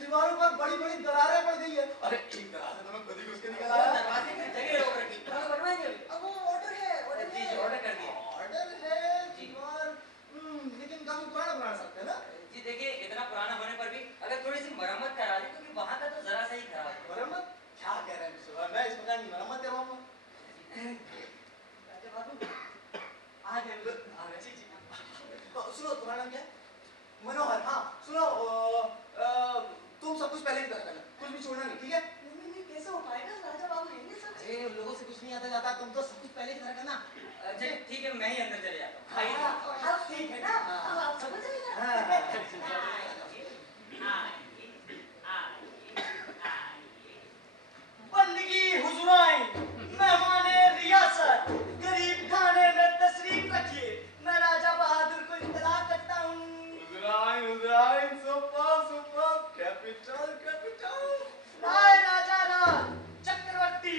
दीवारों पर बड़ी बड़ी दरारें पड़ गई है। अरे एक दरार से तो मैं खुद ही घुस के निकल आया। दरवाजे की जगह रोक रखी, पुराना बनवाएंगे अभी। अब वो ऑर्डर है जी ऑर्डर कर दिया। ऑर्डर है दीवार, लेकिन काफी पुराना बना सकते हैं ना। जी देखिए, इतना पुराना होने पर भी अगर थोड़ी सी मरम्मत करा दें, क्योंकि वहाँ का तो जरा सा ही खराब है। मरम्मत क्या कह रहे हैं मिस्टर रॉय, मैं इस मकान की मरम्मत करवाऊंगा। राजा बाबू आ गए जी जी। सुनो तुम्हारा नाम क्या है? मनोहर। हाँ सुनो, तुम सब कुछ पहले की तरह करना, कुछ भी छोड़ना नहीं, ठीक है? नहीं कैसे हो पाएगा राजा बाबू, ये सब अरे लोगों से कुछ नहीं आता जाता, तुम तो सब कुछ पहले की तरह करना। अच्छा ठीक है, मैं ही अंदर चले जाता हूँ। आइए। हाँ ठीक है ना, अब आप समझ रहे बंदगी हुजूराइन, मेहमाने रियासत, गरीब खाने में तशरीफ रखिए, मैं राजा बहादुर को इत्तला करता हूँ। उजराइन सुपर कैपिटल। राय राजा राज चक्रवर्ती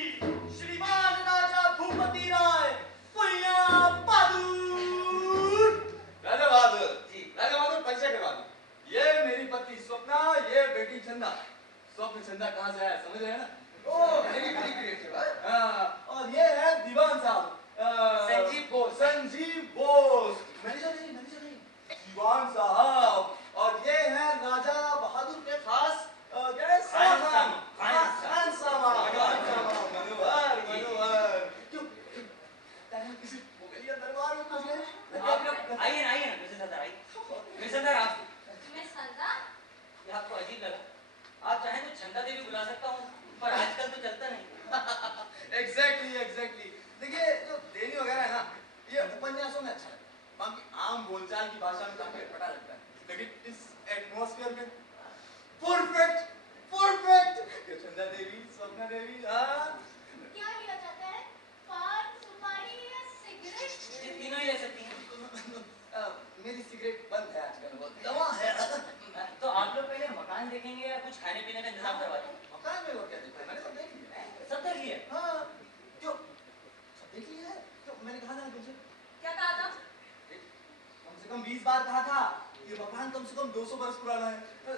श्रीमान राजा भूपति राय पुनिया बहादुर। राजा बहादुर परिचय करवा दो, ये मेरी पत्नी स्वप्ना, ये बेटी चंदा। स्वप्न चंदा कहाँ से आया समझ रहे हैं ना? मेरी क्रिएटिव है। और ये है दीवान साहब, संजीव बोस। मैनेजर नहीं दीवान साहब। और ये है राजा बहादुर के खास मनोहर। क्यों किसी मुगलिया दरबार में फंस गए? आप लोग आइए ना मिसेस सरदार, आइए। मिसेस सरदार आप, मैं सरदार? ये आपको अजीब लगा? आप चाहें तो चंदा देवी बुला सकता हूँ, पर आजकल तो चलता नहीं। एग्जैक्टली। देखिए जो देनी वगैरह है ना, ये उपन्यासों में अच्छा है, बाकी आम बोलचाल की भाषा में काफी अटपटा लगता है, लेकिन इस एटमॉस्फेयर में परफेक्ट। चंदा देवी, स्वप्ना देवी। क्या लिया जाता है? पान, सुपारी या सिगरेट? ये तीनों ही ले सकती हैं। मेरी सिगरेट बंद है आजकल, वो दवा है। तो आप लोग पहले मकान देखेंगे या कुछ खाने पीने का इंतजाम करवा दें? मकान में और क्या देखा है, मैंने सब देख लिया। सब देख लिया? हाँ क्यों, सब देख लिया है? क्यों, मैंने कहा था तुमसे, क्या कहा था? कम से कम 20 बार कहा था ये मकान कम से कम 200 बरस पुराना है।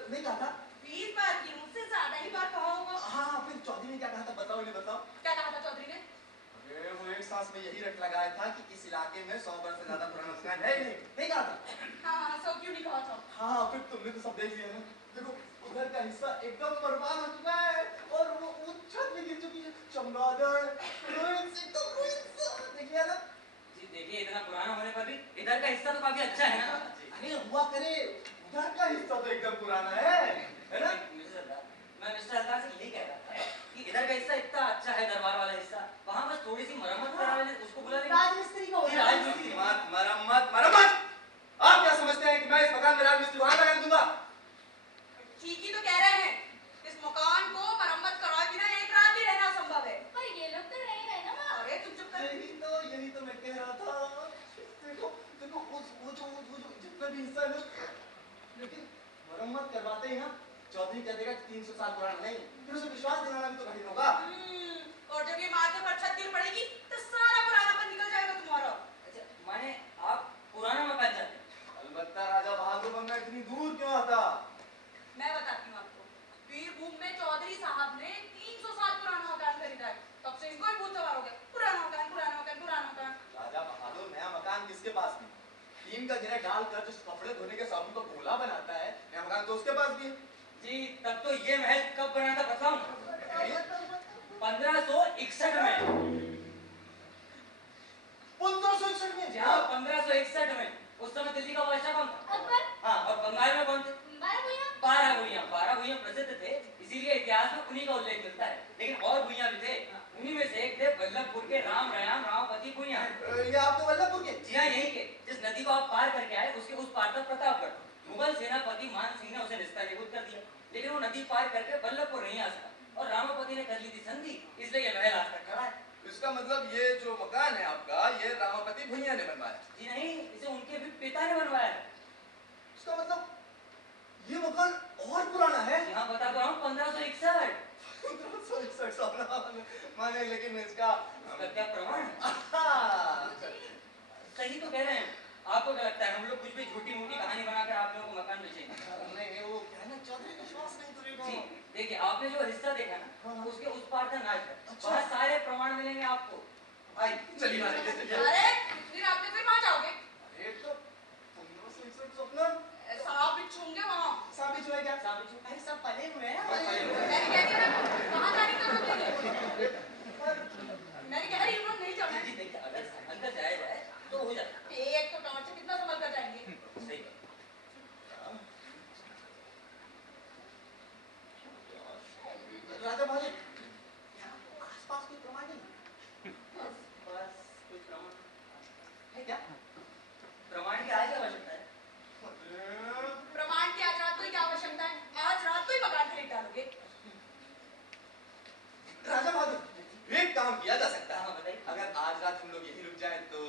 नहीं कहा था? 20 बार की, मुझसे ज्यादा ही बार कहा होगा। हाँ फिर चौधरी ने क्या कहा था, बताओ नहीं बताओ। क्या कहा था चौधरी ने? अरे वो एक सांस में यही रट लगाया था कि इस इलाके में 100 बरस से ज्यादा पुराना मकान है ही नहीं कहा था। हाँ सो क्यों नहीं कहा था? हाँ फिर तुमने तो सब देख लिया ना, देखो उधर का हिस्सा एकदम बर्बाद हो चुका है और वो छत भी गिर चुकी है, चमगादड़ रुइंस, एकदम रुइंस, देख लिया ना? जी देखिए, इतना पुराना होने पर भी इधर का हिस्सा तो काफी अच्छा है ना? अरे हुआ करे, उधर का हिस्सा तो एकदम पुराना है ना? मिस्टर सरदार, मैं मिस्टर सरदार से यही कह रहा था कि इधर का हिस्सा इतना अच्छा है, दरबार वाला हिस्सा, वहाँ बस थोड़ी सी मरम्मत करा लें, उसको बुला लें। राजमिस्त्री को जी, राजमिस्त्री। मरम्मत। आप क्या समझते हैं कि मैं इस मकान में राजमिस्त्री वहां लगा दूंगा? ठीक ही तो कह रहे हैं, इस मकान को मरम्मत करवाए बिना एक रात भी रहना असंभव है। पर ये लोग तो रह रहे ना वहाँ। अरे तुम चुप कर। यही तो मैं कह रहा था। देखो वो जो जितना भी हिस्सा है ना, लेकिन मरम्मत करवाते ही ना चौधरी कह देगा कि 300 साल पुराना नहीं, फिर उसे विश्वास दिलाना भी तो कठिन होगा। और जब ये माथे पर छत गिर पड़ेगी तो सारा पुरानापन निकल जाएगा तुम्हारा। अच्छा, माने आप पुराना मकान चाहते हैं? अलबत्ता राजा बहादुर बनना इतनी दूर क्यों आता? मैं बताती हूँ आपको, वीरभूम में चौधरी साहब ने 300 साल पुराना मकान खरीदा है, तब से इनको ही भूत सवार हो गया, पुराना मकान। राजा बहादुर नया मकान किसके पास भी? टीम का गिरा डालकर जो कपड़े धोने के साबुन का गोला बनाता है, नया मकान तो उसके पास भी है। जी तब तो ये महल कब बना था बताऊं? 1561 में। 1561 में? हाँ 1561 में। उस समय दिल्ली का बादशाह कौन था? अकबर। हाँ, और बंगाल में कौन थे? 12 भुइयां प्रसिद्ध थे, इसीलिए इतिहास में उन्हीं का उल्लेख मिलता है। लेकिन और भुइयां भी थे, उन्हीं में से एक थे वल्लभपुर के रामपति भुइयां। ये आप तो वल्लभपुर के? जी हाँ, यही के। जिस नदी को आप पार करके आए उसके उस पार तक प्रतापगढ़। मुगल सेनापति मान सिंह ने उसे निस्तारीभूत कर दिया, लेकिन वो नदी पार पार करके बल्लभपुर नहीं आ सका और रामापति ने कर ली थी संधि, इसलिए ये महल आज तक खड़ा है। इसका मतलब ये जो मकान है आपका, ये रामापति भैया ने बनवाया? जी नहीं, इसे उनके भी पिता ने बनवाया है। इसका मतलब ये मकान और पुराना है? यहाँ बता तो रहा हूँ 1561। 1561 साल माने, लेकिन इसका क्या प्रमाण है? आहा, सही तो कह रहे हैं। आपको क्या लगता है हम लोग कुछ भी झूठी मूठी कहानी बनाकर आप लोगों को मकान बेचेंगे? नहीं वो क्या है ना, चौधरी विश्वास नहीं करेगा। जी देखिए, आपने जो हिस्सा देखा हाँ, ना हाँ। उसके उस पार का नाच है, अच्छा। वहाँ सारे प्रमाण मिलेंगे आपको। आई चलिए चलिए। अरे इतनी रात में फिर वहां जाओगे? अरे तो 1561 स्वप्न सांप बिच्छू होंगे वहां। साबित हुआ क्या? साबित हुआ। अरे सब पले हुए हैं मैंने कह दिया ना, वहां जाने की जरूरत नहीं है। मैंने कह रही हूँ ना, नहीं जाना है। जी देखिए, अगर अंदर जाया जाए तो हो जाता एक तो टॉर्च से कितना संभल कर जाएंगे? है। सही बात। राजा बहादुर, यहाँ आसपास कोई प्रमाण नहीं? बस कोई प्रमाण है क्या? प्रमाण की आज आवश्यकता है। प्रमाण की आज रात को ही क्या आवश्यकता है? आज रात को ही मकान खरीद डालोगे? राजा बहादुर, एक काम किया जा सकता है। हाँ, बताइए। अगर आज रात हम लोग यहीं रुक जाए तो?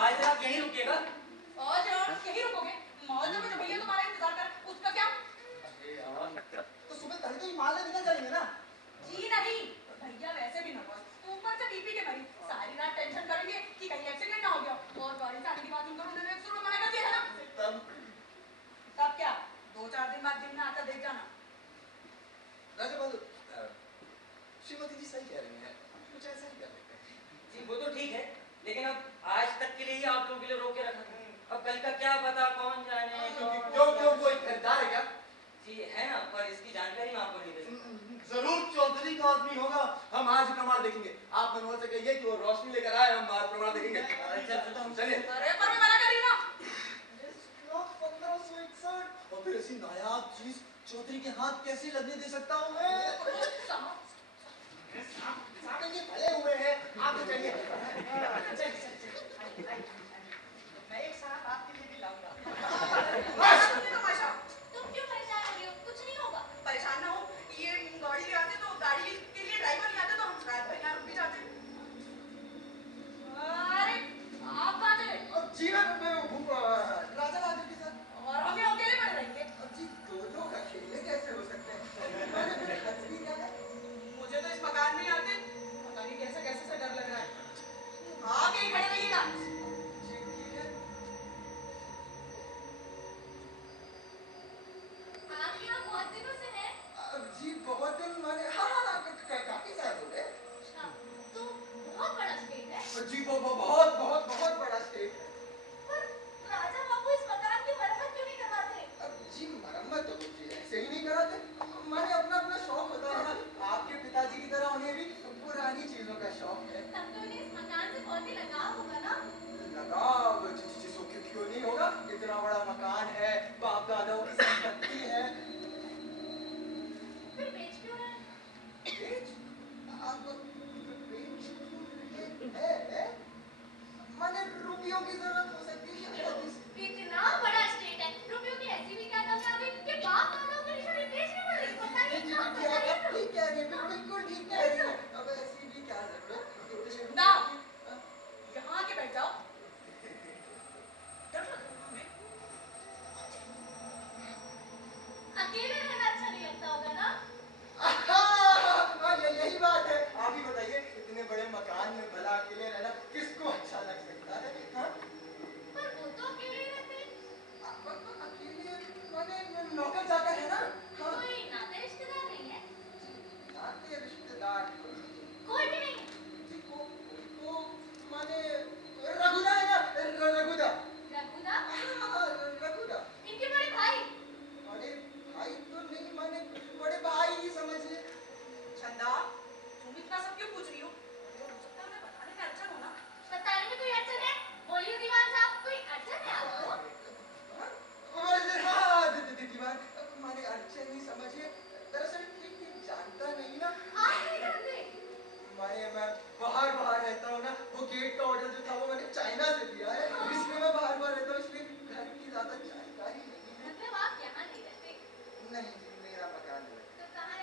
आज रात यहीं रुकिएगा? आज रात यहीं रुकोगे? मॉल में जो भैया तुम्हारा इंतजार कर, उसका क्या? अरे यार, तो सुबह तड़के ही माल लेने चलेंगे ना? जी नहीं, भैया वैसे भी नर्वस, ऊपर से बीपी के मरीज, सारी रात टेंशन करेंगे कि कहीं एक्सीडेंट ना हो गया। और गाड़ी से आने की बात उनको उन्होंने 100 रुपए मना कर दिया है ना। तब क्या, 2-4 दिन बाद दिन में आता देख जाना। राजा बहादुर, श्रीमती जी सही कह रही हैं, कुछ ऐसा ही कर लेते हैं। जी वो तो ठीक है, लेकिन अब आज तक के लिए ही आप लोगों के लिए रोक के रखा था। अब कल का क्या पता, कौन जाने क्यों कोई खरीदार है क्या? जी है ना, पर इसकी जानकारी मैं आपको नहीं दे सकता। जरूर चौधरी का आदमी होगा। हम आज ही प्रमाण देखेंगे। आप मनोहर से कहिए कि वो रोशनी लेकर आए, हम आज प्रमाण देखेंगे। चलिए। अरे पर मैं मना कर रही हूँ ना। 1561 और फिर ऐसी नायाब चीज चौधरी के हाथ कैसे लगने दे सकता हूँ मैं? सामने ये भले हुए हैं, आप तो चलिए। मैं एक साथ आपके लिए भी लाऊंगा। तमाशा, तुम क्यों परेशान हो रही हो? कुछ नहीं होगा। परेशान ना हो, ये गाड़ी ले आते तो गाड़ी के लिए ड्राइवर ले आते तो हम रात भर यहाँ रुक भी जाते। अरे आप कहाँ चले? जीवन में राजा बहादुर के साथ। और हम यहाँ अकेले पड़े रहेंगे? जी दोनों अकेले कैसे हो सकते हैं? मुझे तो इस मकान में ही आते पता नहीं कैसे कैसे से डर लग रहा है। आप यहीं खड़े रहिएगा। आप यहाँ बहुत दिनों से हैं। जी बहुत दिन मैंने काफी साल हो गए। अच्छा, तो बहुत बड़ा स्टेट है। जी बहुत बहुत बहुत बड़ा स्टेट है। पर राजा बाबू इस मकान की मरम्मत क्यों नहीं करवाते? जी मरम्मत तो कुछ ऐसे ही नहीं कराते। मैंने अपना अपना शौक होता है ना, आपके पिताजी की तरह उन्हें भी पुरानी चीजों का शौक है। तब तो उन्हें इस मकान से बहुत ही लगाव होगा ना? लगाव जिसको क्यों नहीं होगा? इतना बड़ा मकान है, बाप दादाओं की संपत्ति है। फिर बेच क्यों रहे हैं? बेच? आप बेच क्यों रहे हैं? मैंने रुपयों की जरूरत हो सकती है। इतना बड़ा स्टेट है, रुपयों की ऐसी भी क्या कमी आ गई कि बाप दादाओं की निशानी बेचनी पड़ रही? बताइए ना, बताइए ना। ठीक कह रही है, बिल्कुल ठीक कह रही है। अब ऐसी भी क्या जरूरत? ना, यहाँ आके बैठ जाओ। डर लग रहा है हमें। अकेले रहना अच्छा नहीं लगता होगा ना? यही बात है। आप ही बताइए, इतने बड़े मकान में भला अकेले रहना किसको अच्छा लग सकता है? हाँ? पर वो तो अकेले ही रहते हैं। अकेले मैंने नौकर चाकर है ना? हाँ। कोई नाते रिश्तेदार नहीं है? नाते रिश्तेदार कोई भी नहीं? को माने रघुदा है ना? रघुदा। रघुदा? हाँ, रघुदा। इनके बड़े भाई? बड़े भाई तो नहीं, माने बड़े भाई ही समझिए। चंदा, तुम इतना सब क्यों पूछ रही हो? हो सकता है उन्हें बताने में अड़चन हो ना। बताने में कोई अड़चन है? बोलिए दीवान साहब, कोई अड़चन है आपको? दीवान माने अड़चन नहीं समझिए। दरअसल ठीक जानता नहीं ना। आप नहीं जानते? माने मैं बाहर रहता हूँ ना, वो गेट का ऑर्डर जो था वो मैंने चाइना से दिया है, इसलिए मैं बाहर रहता हूँ, इसलिए घर की ज्यादा जानकारी नहीं है। मतलब आप यहाँ नहीं रहते? नहीं जी, मेरा मकान है। तो कहाँ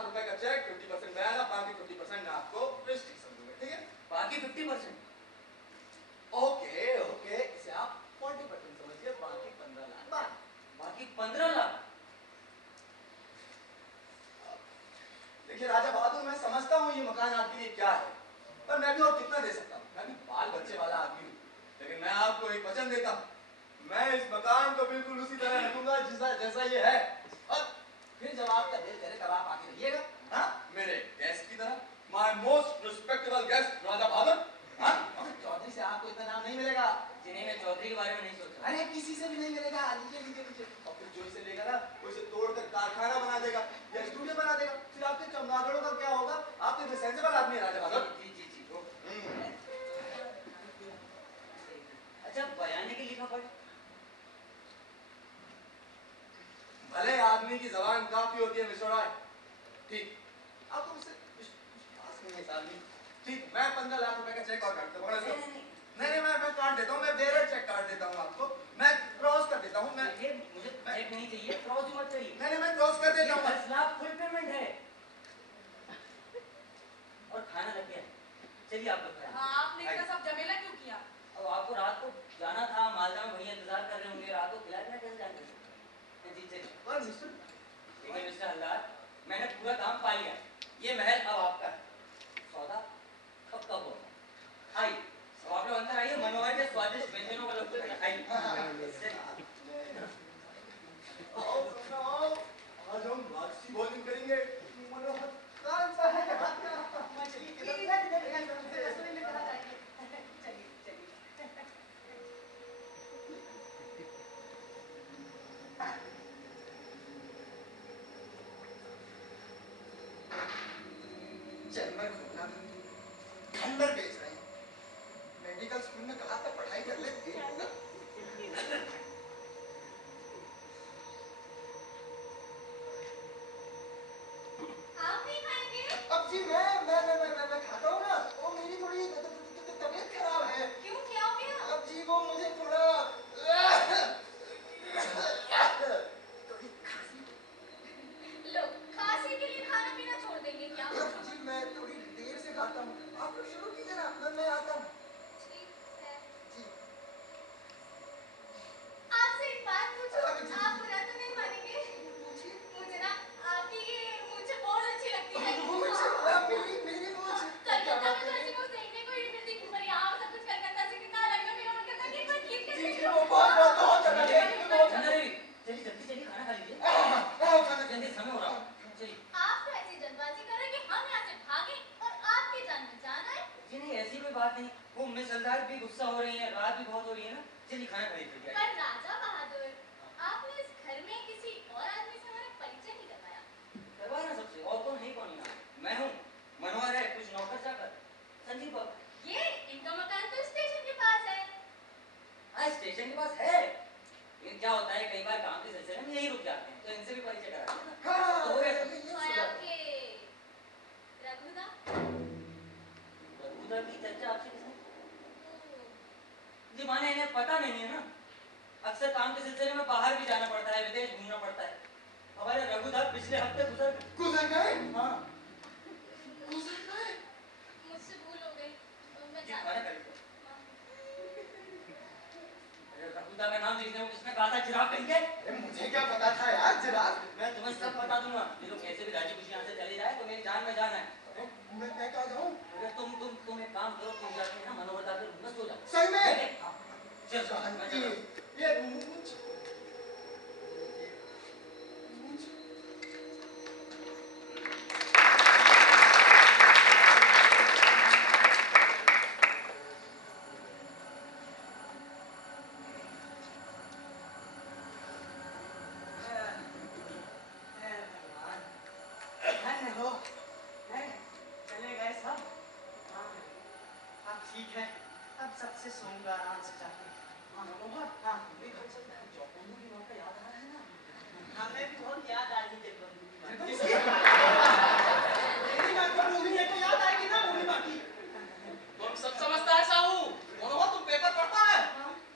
लाख रुपए का चेक 50% मैं आएगा, बाकी 50% मैं आपको रजिस्ट्री समझूंगा, ठीक है? बाकी 50%। ओके ओके, इसे आप 40% समझिए, बाकी 15 लाख बाद। बाकी 15 लाख। देखिए राजा बहादुर, मैं समझता हूँ ये मकान आपके लिए क्या है, पर मैं भी और कितना दे सकता हूँ? मैं भी बाल बच्चे वाला आदमी हूँ, लेकिन मैं आपको एक वचन देता हूँ, मैं इस मकान को बिल्कुल उसी तरह रखूंगा जैसा ये है, और फिर जब आपका दिल करे तब आप आके रहिएगा, हाँ? मेरे गेस्ट की तरह, माय मोस्ट रिस्पेक्टेबल गेस्ट राजा बहादुर, हाँ? चौधरी से आपको इतना नाम नहीं मिलेगा। जिन्हें मैं चौधरी के बारे में नहीं सोचा। अरे किसी से भी नहीं मिलेगा, लीजिए लीजिए लीजिए, और फिर जो इसे लेगा ना, वो इसे तोड़कर कारखाना बना देगा या स्टूडियो बना देगा, फिर आपके चमगादड़ों का क्या होगा? आप तो सेंसिबल आदमी है राजा बहादुर। जी जी जी वो। अच्छा, बयाने की लिखा पढ़। भले आदमी की जबान काफी होती है मिस्टर रॉय, ठीक, आप तो मुझसे विश्वास नहीं है इस आदमी, ठीक, मैं 15 लाख रुपए का चेक और काट दूंगा इसको। नहीं मैं काट देता हूँ, मैं बेरर चेक काट देता हूँ आपको, मैं क्रॉस कर देता हूँ, मैं मुझे चेक नहीं चाहिए, क्रॉस भी मत चाहिए। नहीं मैं क्रॉस कर देता हूँ। 10 लाख फुल पेमेंट है। और खाना लग गया, चलिए आप लोग खाएं। हाँ, आपने इतना सब झमेला क्यों किया? अब आपको रात को जाना था, मालदा में भैया इंतजार कर रहे होंगे, रात को खिलाना कैसे जाएंगे? जी चलिए। और मिस्टर देखिए मिस्टर हल्दार, मैंने पूरा काम पा लिया, ये महल अब आपका है, सौदा अब कब होगा? आइए, अब आप लोग अंदर आइए, मनोहर के स्वादिष्ट व्यंजनों का लुत्फ उठाइए। आइए। आओ, आज हम राजसी भोजन करेंगे, मनोहर कौन सा है? मछली इधर रसोई में कहा जाएगी। चलिए चलिए। जर्मन घूमना खंडर बेच रहे हैं, मेडिकल स्कूल में कहा था पढ़ाई कर ले, फेल होगा। आप नहीं खाएंगे? अब जी मैं खाता हूँ ना, वो मेरी थोड़ी तबीयत खराब है। क्यों, क्या हो गया? अब जी वो मुझे थोड़ा लो, खांसी के लिए खाना पीना छोड़ देंगे क्या? जी मैं थोड़ी देर से खाता हूँ, आप लोग शुरू कीजिए ना, मैं आता हूँ। ठीक है। जी आपसे एक बात पूछूं? अरे जी, आप बुरा तो नहीं मानेंगे? पूछिए। मुझे ना आपकी ये मूंछ बहुत अच्छी लगती है। मेरी मूंछ कलकत्ता में तो ऐसी मूंछ देखने को ही नहीं मिलती, पर यहाँ सब कुछ कलकत्ता से कितना अलग है, मेरा मन करता है कि एक बार ठीक जी कैसे जी वो बहुत अच्छा लगे, बहुत चंद्र देवी, चलिए जल्दी खाना खा लीजिए, जल्दी समय हो रहा है, चलिए। आप तो ऐसी जल्दबाजी कर रहे हैं कि हम यहाँ से भागें और आपकी जान में जान आए। जी नहीं, ऐसी कोई बात नहीं, वो मिस हल्दार भी गुस्सा हो रही है, रात भी बहुत हो रही है ना, चलिए खाना खा लीजिए। पर राजा बहादुर, आपने इस घर में किसी और आदमी से हमारा परिचय नहीं करवाया। करवाना सबसे, और कौन है कौन यहाँ? मैं हूँ, मनोहर है, कुछ नौकर चाकर, संजीव बाबू। ये इनका मकान तो स्टेशन के पास है। हाँ स्टेशन के पास है, लेकिन क्या होता है कई बार काम के सिलसिले में यही रुक जाते हैं, तो इनसे भी परिचय करा देना। तो हो गया सब। और आपके रघुदा? रघुदा की चर्चा आपसे किसने? जी माने इन्हें पता नहीं है ना, अक्सर काम के सिलसिले में बाहर भी जाना पड़ता है, विदेश घूमना पड़ता है। हमारे रघुदा पिछले हफ्ते गुजर गए। हाँ गुजर गए। मुझसे भूल हो गई, मैं जी जानती खाना खा लीजिए। रघुदा का नाम लिखने को किसने कहा था? जिराफ कहीं के? अरे मुझे क्या पता था यार, जिराफ। मैं तुम्हें सब बता दूंगा, ये लोग कैसे भी राजी खुशी यहाँ से चले जाए तो मेरी जान में जान है। मैं कहाँ जाऊँ? अरे तुम एक काम करो, तुम जाके ना मनोहर दा के रूम में सो जाओ। सही में? ठीक है? हाँ। चल मैं जानती, चल रहा हूँ। ये मूंछ चले गए सब? हाँ, अब ठीक है, अब सबसे सोऊंगा आराम से जाके। हाँ मनोहर, हाँ हमें कल चलते हैं, चौकोंडू की बात का याद आ रहा है ना? हमें भी बहुत याद आ रही है चौकोंडू की बात। किसकी? लेकिन आपको मूवी है तो याद आएगी ना मूवी बाकी। तुम सब समझता है साहू? मनोहर तुम पेपर पढ़ता है?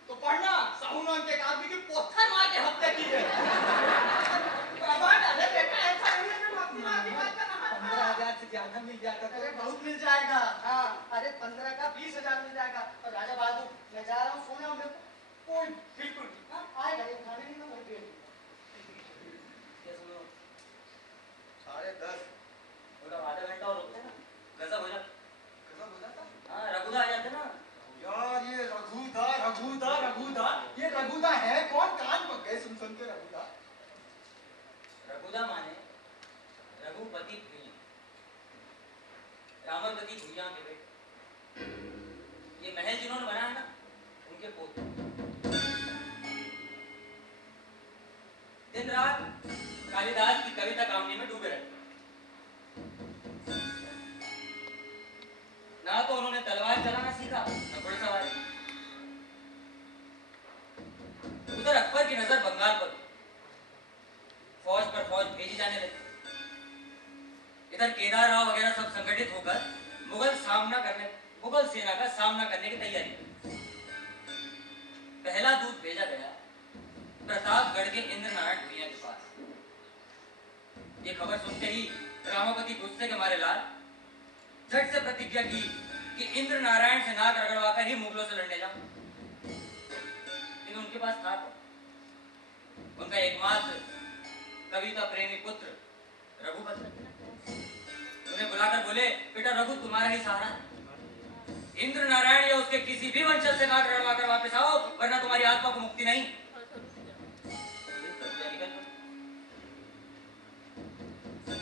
तो पढ़ना, साहू नाम के एक आदमी की पोथर मार के हत्या की है। अरे बेटा ऐसा नहीं है, मैं अपनी माँ की बात कर रहा हूँ। ना, मिल जाएगा। अरे बहुत मिल जाएगा। हाँ, अरे 15 का 20,000 मिल जाएगा। और राजा बहादुर, मैं जा रहा हूँ सोने, और मेरे को कोई बिल्कुल नहीं। हाँ, आएगा ये खाने नहीं, मैं वही दे दूंगा। ये सुनो, 10:30 थोड़ा आधा घंटा और रुकते ना, गजब हो जाता। खत्म हो जाता। हाँ, रघुदा आ जाते ना। यार ये रघुदा रघुदा रघुदा, ये रघुदा है कौन? कान पक गए सुन के रघुदा। रघुदा माने रघुपति भुइयां, रामपति भुइयां के बेटे। ये महल जिन्होंने बनाया ना, उनके पोते। दिन रात कालिदास की कविता कामनी में डूबे रहते। ना तो उन्होंने तलवार चलाना सीखा, न घुड़सवारी। उधर अकबर की नजर बंगाल पर, फौज पर फौज भेजी जाने लगी। इधर केदार राव वगैरह सब संगठित होकर मुगल सेना का सामना करने की तैयारी की। पहला दूत भेजा गया प्रतापगढ़ के इंद्रनारायण भुइयां के पास। ये खबर सुनते ही रामापति गुस्से के मारे लाल झट से प्रतिज्ञा की कि इंद्रनारायण से नाक रगड़वाकर ही मुगलों से लड़ने जाऊं। लेकिन उनके पास था कौन? उनका एकमात्र कविता प्रेमी पुत्र रघुपति। उन्हें बुलाकर बोले, बेटा रघु तुम्हारा ही सहारा है। इंद्रनारायण या उसके किसी भी वंशज से नाक रगड़वाकर वापस आओ, वरना तुम्हारी आत्मा को मुक्ति नहीं।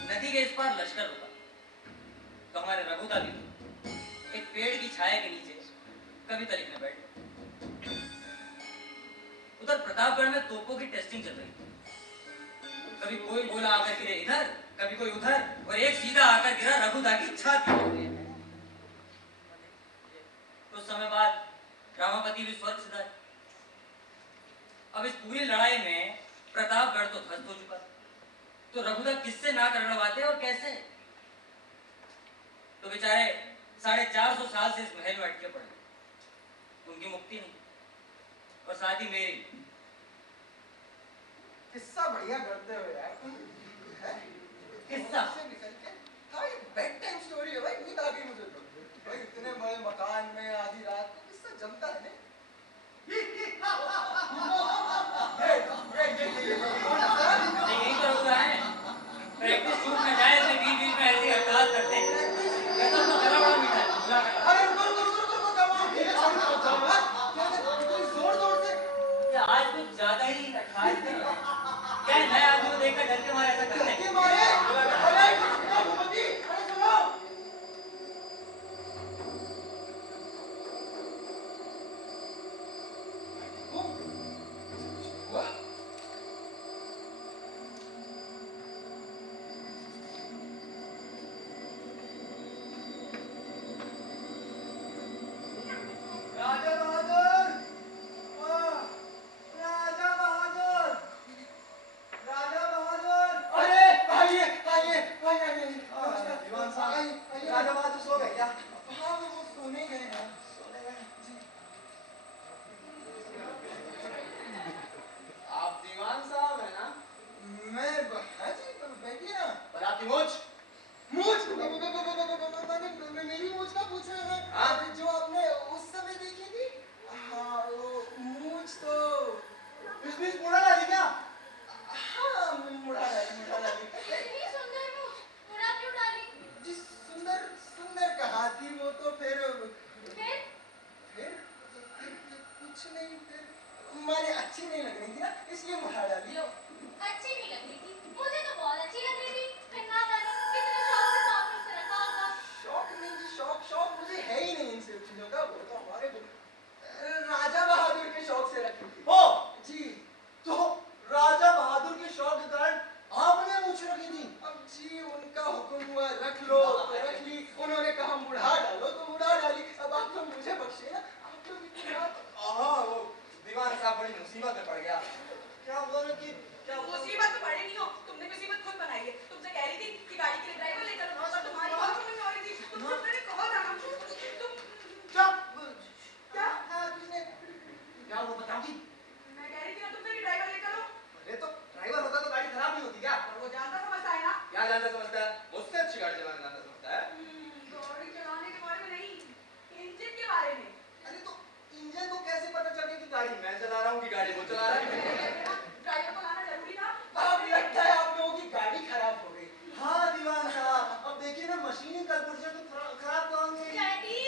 नदी के इस पार लश्कर रुका तो हमारे रघुदा भी एक पेड़ की छाया के नीचे कविता लिखने बैठे। उधर प्रतापगढ़ में तोपों की टेस्टिंग चल रही थी। कभी कोई गोला आकर गिरे इधर, कभी कोई उधर, और एक सीधा आकर गिरा रघुदा की छाती पर। कुछ समय बाद रामापति भी स्वर्ग सिधारे। अब इस पूरी लड़ाई में प्रतापगढ़ तो ध्वस्त हो चुका, तो रघुदा किससे नाक रगड़वाते और कैसे? तो बेचारे 450 साल से इस महल में अटके पड़े। उनकी मुक्ति नहीं, और साथ ही मेरी। किस्सा बढ़िया करते हो यार तुम। किस्सा से निकल के, हाँ ये बेड टाइम स्टोरी है भाई, नींद आ गई मुझे तो। भाई इतने बड़े मकान में आधी रात को किस्सा जमता है नहीं। यही तो रघुदा है। प्रैक्टिस छूट न जाए इसलिए बीच-बीच में ऐसी हड़ताल करते हैं। कहता तो गला बड़ा मीठा है, बुला कर ला। अरे रुको दबाओ, ये छोड़ दो दबाओ। क्या जोर से? क्या आज कुछ ज्यादा ही अट्ठाईस है? क्या नए आदमी को देखकर डर के मारे ऐसा करते हैं? के मारे? अरे रघुपति, अरे सुनो। वाह। राजा बहादुर, राजा बहादुर, राजा बहादुर। अरे आइए आइए आइए। दीवान साहब, आइए। राजा बहादुर सो गए क्या? हाँ वो सोने गए हैं। सोने गए जी। आप दीवान साहब है ना? मैं हाँ जी, बैठिए ना। और आपकी मूंछ? मूंछ मैंने मेरी मूंछ का पूछ रहे हैं। हाँ? जो आपने उस समय देखी थी। हाँ वो मूंछ तो इस बीच मुड़ा डाली क्या? हाँ मुड़ा डाली। इतनी सुंदर मूंछ, मुड़ा क्यों डाली? जी सुंदर सुंदर कहा थी वो तो फिर कुछ नहीं, फिर मैंने अच्छी नहीं लग रही थी ना, इसलिए मुड़ा डाली। लो, अच्छी नहीं लग रही थी। मुझे तो बहुत अच्छी लग रही थी। फिर ना जाने कितने शौक से तो आपने उसे रखा होगा। शौक नहीं जी, शौक मुझे है ही नहीं इन सब चीजों का। वो तो हमारे राजा बहादुर के शौक से रखी थी। हो जी तो राजा बहादुर के शौक के कारण आपने मूंछ रखी थी। अब जी उनका हुक्म हुआ रख लो तो रख ली, उन्होंने कहा मुड़ा डालो तो मुड़ा डाली। अब आप लोग मुझे बख्शे ना, आप लोग इतना हाँ वो दीवान साहब बड़ी मुसीबत में पड़ गया। क्या हुआ ना कि क्या हुआ? मुसीबत तो पड़े नहीं हो, तुमने मुसीबत खुद बनाई है। तुमसे कह रही थी कि गाड़ी के लिए ड्राइवर लेकर आओ, और तुम्हारी बात समझ में आ रही थी। तुम मैंने कहा था ना, तुम क्या? हाँ तुमने क्या हुआ बताओगी? मैं कह रही थी ना तुमसे कि ड्राइवर लेकर आओ। अरे तो ड्राइवर होता तो गाड़ी खराब नहीं होती क्या? और वो जानता समझता है ना। क्या जानता समझता है? मुझसे अच्छी गाड़ी चलाना जानता समझता है। गाड़ी मैं चला रहा हूँ कि गाड़ी वो चला रहा है? ड्राइवर को लाना जरूरी था। अब लगता है आप लोगों की गाड़ी खराब हो गई। हाँ दीवान साहब, अब देखिए ना मशीनें कल पुर्जे तो खराब तो होंगी। डैडी,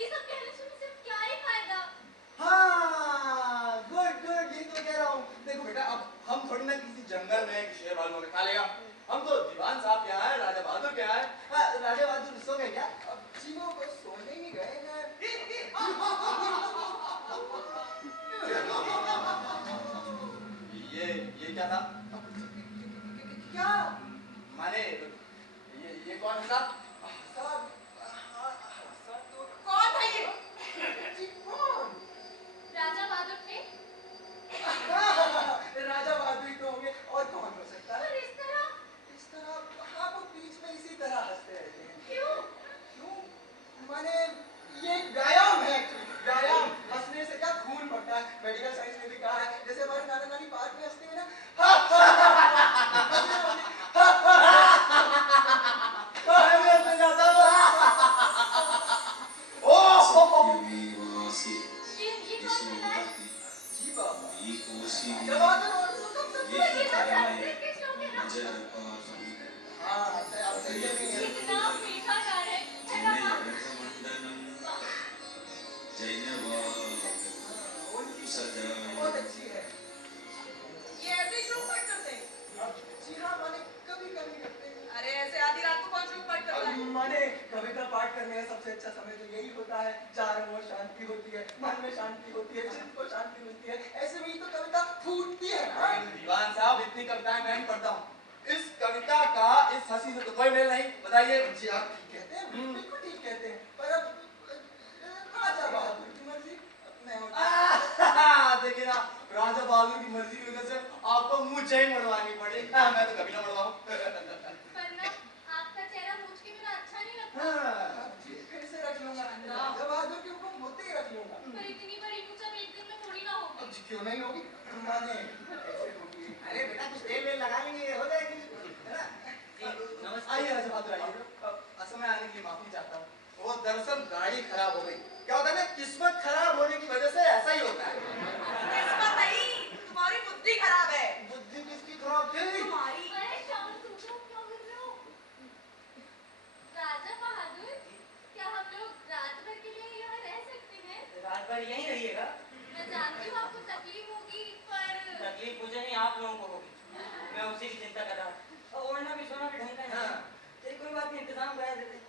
ये सब कहने सुनने से क्या ही फायदा? हाँ गुड गुड, यही तो कह रहा हूँ। देखो बेटा, अब हम थोड़ी ना किसी जंगल में किसी शेर वालों में खा लेगा। हम तो दीवान साहब के यहाँ है, राजा बहादुर के यहाँ है। राजा बहादुर सो गए क्या? अब जी वो बस सोने ही गए हैं। ये क्या था? क्या? माने ये कौन है साहब? साहब तो कौन था ये? जी कौन? राजा बहादुर थे? राजा बहादुर ही तो होंगे, और कौन हो सकता है? पर इस तरह इस तरह हाँ, वो बीच में इसी तरह हंसते रहते हैं। क्यों? क्यों? माने ये व्यायाम है। व्यायाम हंसने से क्या खून बढ़ता है। मेडिकल साइंस में भी कहा है, जैसे हमारे नाना नानी पार्क में हंसते हैं ना, मैं भी हंसने जाता हूँ। ओह ये कौन कहता है? जी बाबा जब आते हो तो कब से पर ये तो संस्कृत के श्लोक है ना? हाँ अब सही है। कितना मीठा गाना है ना माँ? उनकी बहुत अच्छी है। ये ऐसे ही श्लोक पाठ करते हैं? जी हाँ, माने कभी कभी करते हैं। अरे ऐसे आधी रात को कौन श्लोक पाठ करता है? माने कविता पाठ करने का सबसे अच्छा समय तो यही होता है, चारों ओर शांति होती है, मन में शांति होती है, चित्त को शांति मिलती है। ऐसे में ही तो कविता फूटती है ना। दीवान साहब, इतनी कविताएं मैं ही पढ़ता हूँ। इस कविता का इस हंसी से तो कोई मेल नहीं। बताइए। जी आप ठीक कहते हैं, बिल्कुल ठीक कहते हैं। पर अब राजा बहादुर की मर्जी, मैं देखिए ना, राजा बहादुर की मर्जी की वजह से आपको मुझे ही मरवानी पड़ी। मैं तो कभी ना मरवाऊं। पर ना आपका चेहरा मूंछ के बिना अच्छा नहीं लगता। हाँ। जी फिर से रख लूंगा। राजा बहादुर के हुक्म होते ही रख लूंगा। पर इतनी बड़ी मूंछ अब एक दिन में थोड़ी ना होगी। अब जी क्यों नहीं होगी? माने ऐसे होगी। अरे बेटा, कुछ तेल वेल लगा लेंगे, हो जाएगी, है ना? नमस्ते। आइए राजा बहादुर, आइए। असमय आने के लिए माफी चाहता हूँ। वो दरअसल गाड़ी खराब हो गई। क्या होता है ना, किस्मत खराब होने की वजह से ऐसा ही होता है। किस्मत नहीं, तुम्हारी बुद्धि खराब है। बुद्धि किसकी खराब थी? तुम्हारी। अरे शाम तुम लोग क्या कर रहे हो? राजा बहादुर, क्या हम लोग रात भर के लिए यहाँ रह सकते हैं? रात भर यहीं रहिएगा। मैं जानती हूँ आपको तकलीफ होगी, पर तकलीफ मुझे नहीं, आप लोगों को होगी। मैं उसी की चिंता कर रहा हूँ। और ओढ़ना भी सोना भी ढंग का नहीं। हाँ। चलिए कोई बात नहीं, इंतजाम करा देते हैं।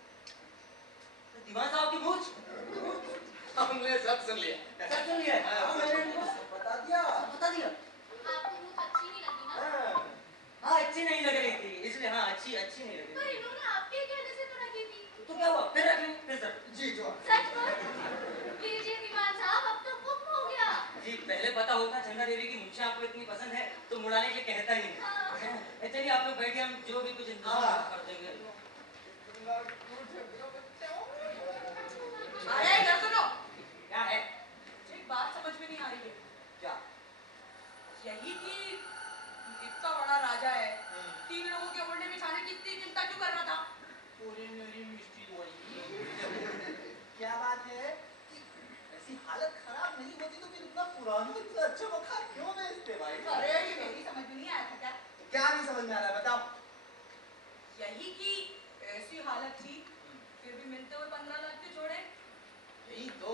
तो दीवान साहब की मूंछ हमने सब सुन लिया। सब सुन लिया है? हाँ। मैंने इनको बता दिया। बता दिया। आपको मूंछ अच्छी नहीं लगी ना? हाँ। हाँ, अच्छी नहीं लग रही थी, इसलिए हाँ अच्छी नहीं लग पर रही इन्होंने आपके कहने से तो रखी थी। थी। तो क्या हुआ? फिर रख लें, फिर सर। जी जो सच बोल। लीजिए दीवान साहब, अब तो हुक्म हो गया। जी पहले पता होता चंदा देवी की मूंछें आपको इतनी पसंद है तो मुड़ाने के लिए कहता ही नहीं। चलिए आप लोग बैठिए, हम जो भी कुछ इंतजाम कर देंगे। अरे इधर सुनो, क्या है? एक बात समझ में नहीं आ रही है। क्या? यही कि इतना बड़ा राजा है, 3 लोगों के ओढ़ने बिछाने की इतनी चिंता क्यों कर रहा था? पूरी मेरी मिष्टी दवाई। क्या बात है कि ऐसी हालत खराब नहीं होती तो फिर इतना पुराना इतना अच्छा मकान क्यों बेचते भाई? अरे ये मेरी समझ में नहीं आया था क्या? क्या नहीं समझ में आ रहा है, बताओ। यही कि ऐसी हालत थी, फिर भी मिलते हुए 15 लाख के छोड़े। यही तो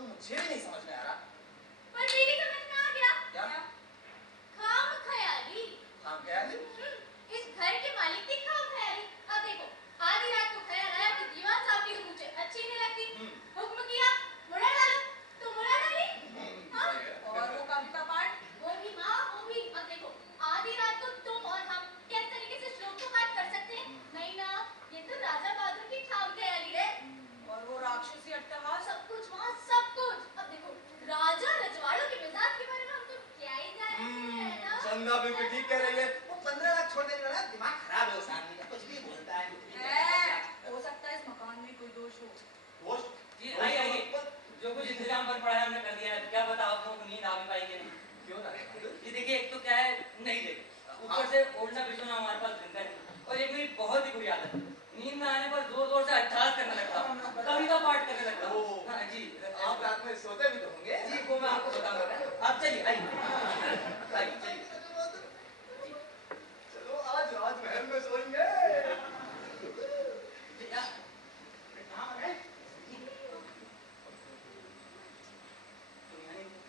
मुझे भी नहीं समझ में आ रहा। पर मेरी समझ में आ गया। क्या? खाम खयाली। हाँ क्या है? इस घर के मालिक की खाम खयाली। अब देखो, आधी रात को ख्याल आया कि दीवान साहब की मुझे अच्छी नहीं लगती। हुक्म किया, मुड़ा डालो, तो मुड़ा डाली। हाँ? और वो कविता पाठ? वो भी माँ, वो भी। अब देखो, आधी रात को तुम और हम किस तरीके से श्लोक को पाठ कर सकते हैं? नहीं ना, ये तो राजा बहादुर की खाम खयाली है। और वो राक्षसी अट्टहास? सब कुछ वहाँ, सब कुछ। अब देखो, राजा रजवाड़ों के मिजाज के बारे में हम तो क्या ही जानेंगे, है ना? चंदा बिल्कुल ठीक कह रही है। वो 15 लाख छोड़ देने वाला दिमाग खराब है उस आदमी का, कुछ भी बोलता है। हो सकता है इस मकान में कोई दोष हो। दोष? जी आइए, जो कुछ इंतजाम बन पड़ा है हमने कर दिया है। क्या पता आप लोगों को नींद आ भी पाएगी नहीं। क्यों ना? ये देखिए, एक तो क्या है, नहीं देख, ऊपर से ओढ़ना बिछोना हमारे पास ढंग का नहीं, और एक मेरी बहुत ही बुरी आदत, नींद में आने पर जोर जोर से अट्ठास करने लगता हूँ, कविता पाठ करने लगता हूँ। हाँ जी। आप रात में सोते भी तो होंगे? जी चलिए आइए आइए चलिए। चलो आज राजमहल में सोएंगे। भैया कहाँ आ गए? तुम यहाँ नहीं थे?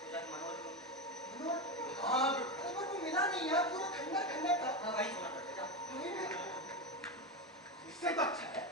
तो जाके मनोहर को हाँ, अरे वो मिला नहीं यार, पूरा खंडर था। हाँ वही सुना पड़ता जाओ। इससे तो अच्छा है।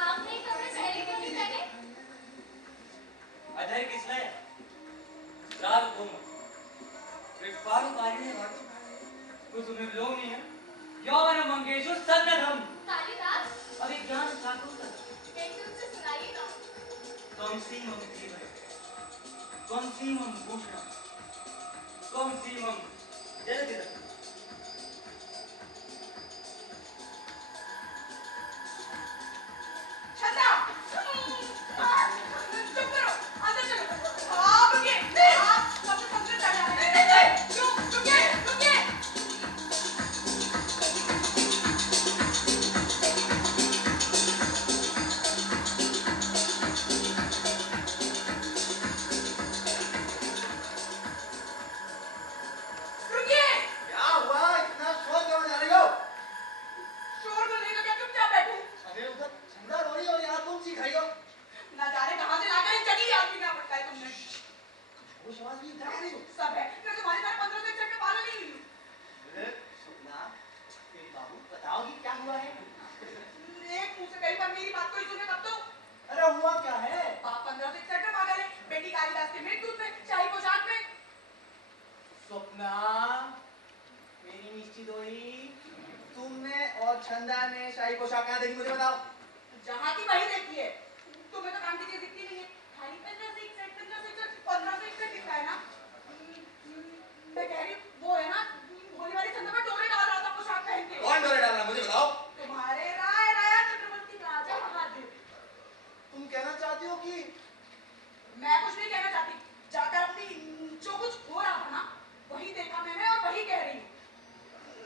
आपने ये कपड़े पहले क्यों नहीं पहने? अधर किसने राग तुम विपाल कारिणे वाटो कुसुमे लोमी है यौवन मंगेशु सन्नधम कालिदास, अभिज्ञान शाकुंतल कैसे उनसे सुनाइए ना। त्वं सीमं धीमहि त्वं सीमं भूषणं त्वं सीमं जलधिरम् छंदा! चुप करो, अंदर चलो। आप रुकिए, आप सबसे संकट डाला है। रुकिए, रुकिए। रुकिए। क्या हुआ? इतना शोर क्यों मचा रही हो? शोर बोलने का क्या चुपचाप बैठूं? अरे उधर झंडा रोड़ी और यहाँ तुम सिखाई हो। ना जाने कहाँ से लाकर इस जगह आदमी का पटका है तुमने। वो आवाज भी इधर आ रही हो। सब है, मैं तुम्हारी तरह 15 से चढ़ के पाला नहीं हुई हूँ। अरे सुनना, मेरी बाबू बताओगी क्या हुआ है? एक मुंह से कई बार मेरी बात कोई सुने तब तो। अरे हुआ क्या है? बाप 15 से चढ़ के पागल है, बेटी कालिदास के मृत्यु में, शाही पोशाक में। स्वप्ना, मेरी निश्चित हुई, तुमने और छंदा ने शाही पोशाक कहाँ देखी मुझे बताओ। जहाँ की वही देखी है। तुम्हें तो काम की चीज दिखती नहीं है। खाली 15 से 61 दिखता है ना। मैं कह रही वो है ना, भोली वाली चंदा में डोरे डाल रहा था पोशाक पहन के। कौन डोरे डाला मुझे बताओ। तुम्हारे राय चक्रवर्ती राजा महादेव। तुम कहना चाहती हो कि मैं कुछ नहीं कहना चाहती। जाकर अपनी जो कुछ हो रहा था ना, वही देखा मैंने और वही कह रही हूँ।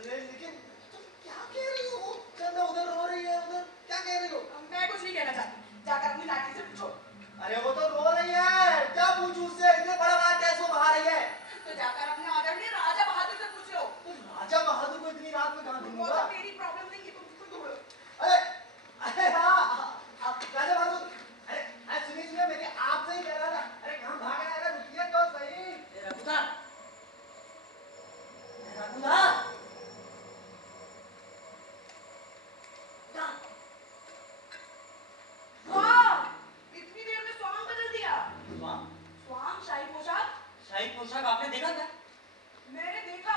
लेकिन तुम क्या कह रही हो? चंदा उधर रो रही है, उधर क्या कह रही हो? मैं कुछ नहीं कहना चाहती। जाकर अपनी लाठी से शाही पोशाक आपने देखा क्या? मैंने देखा,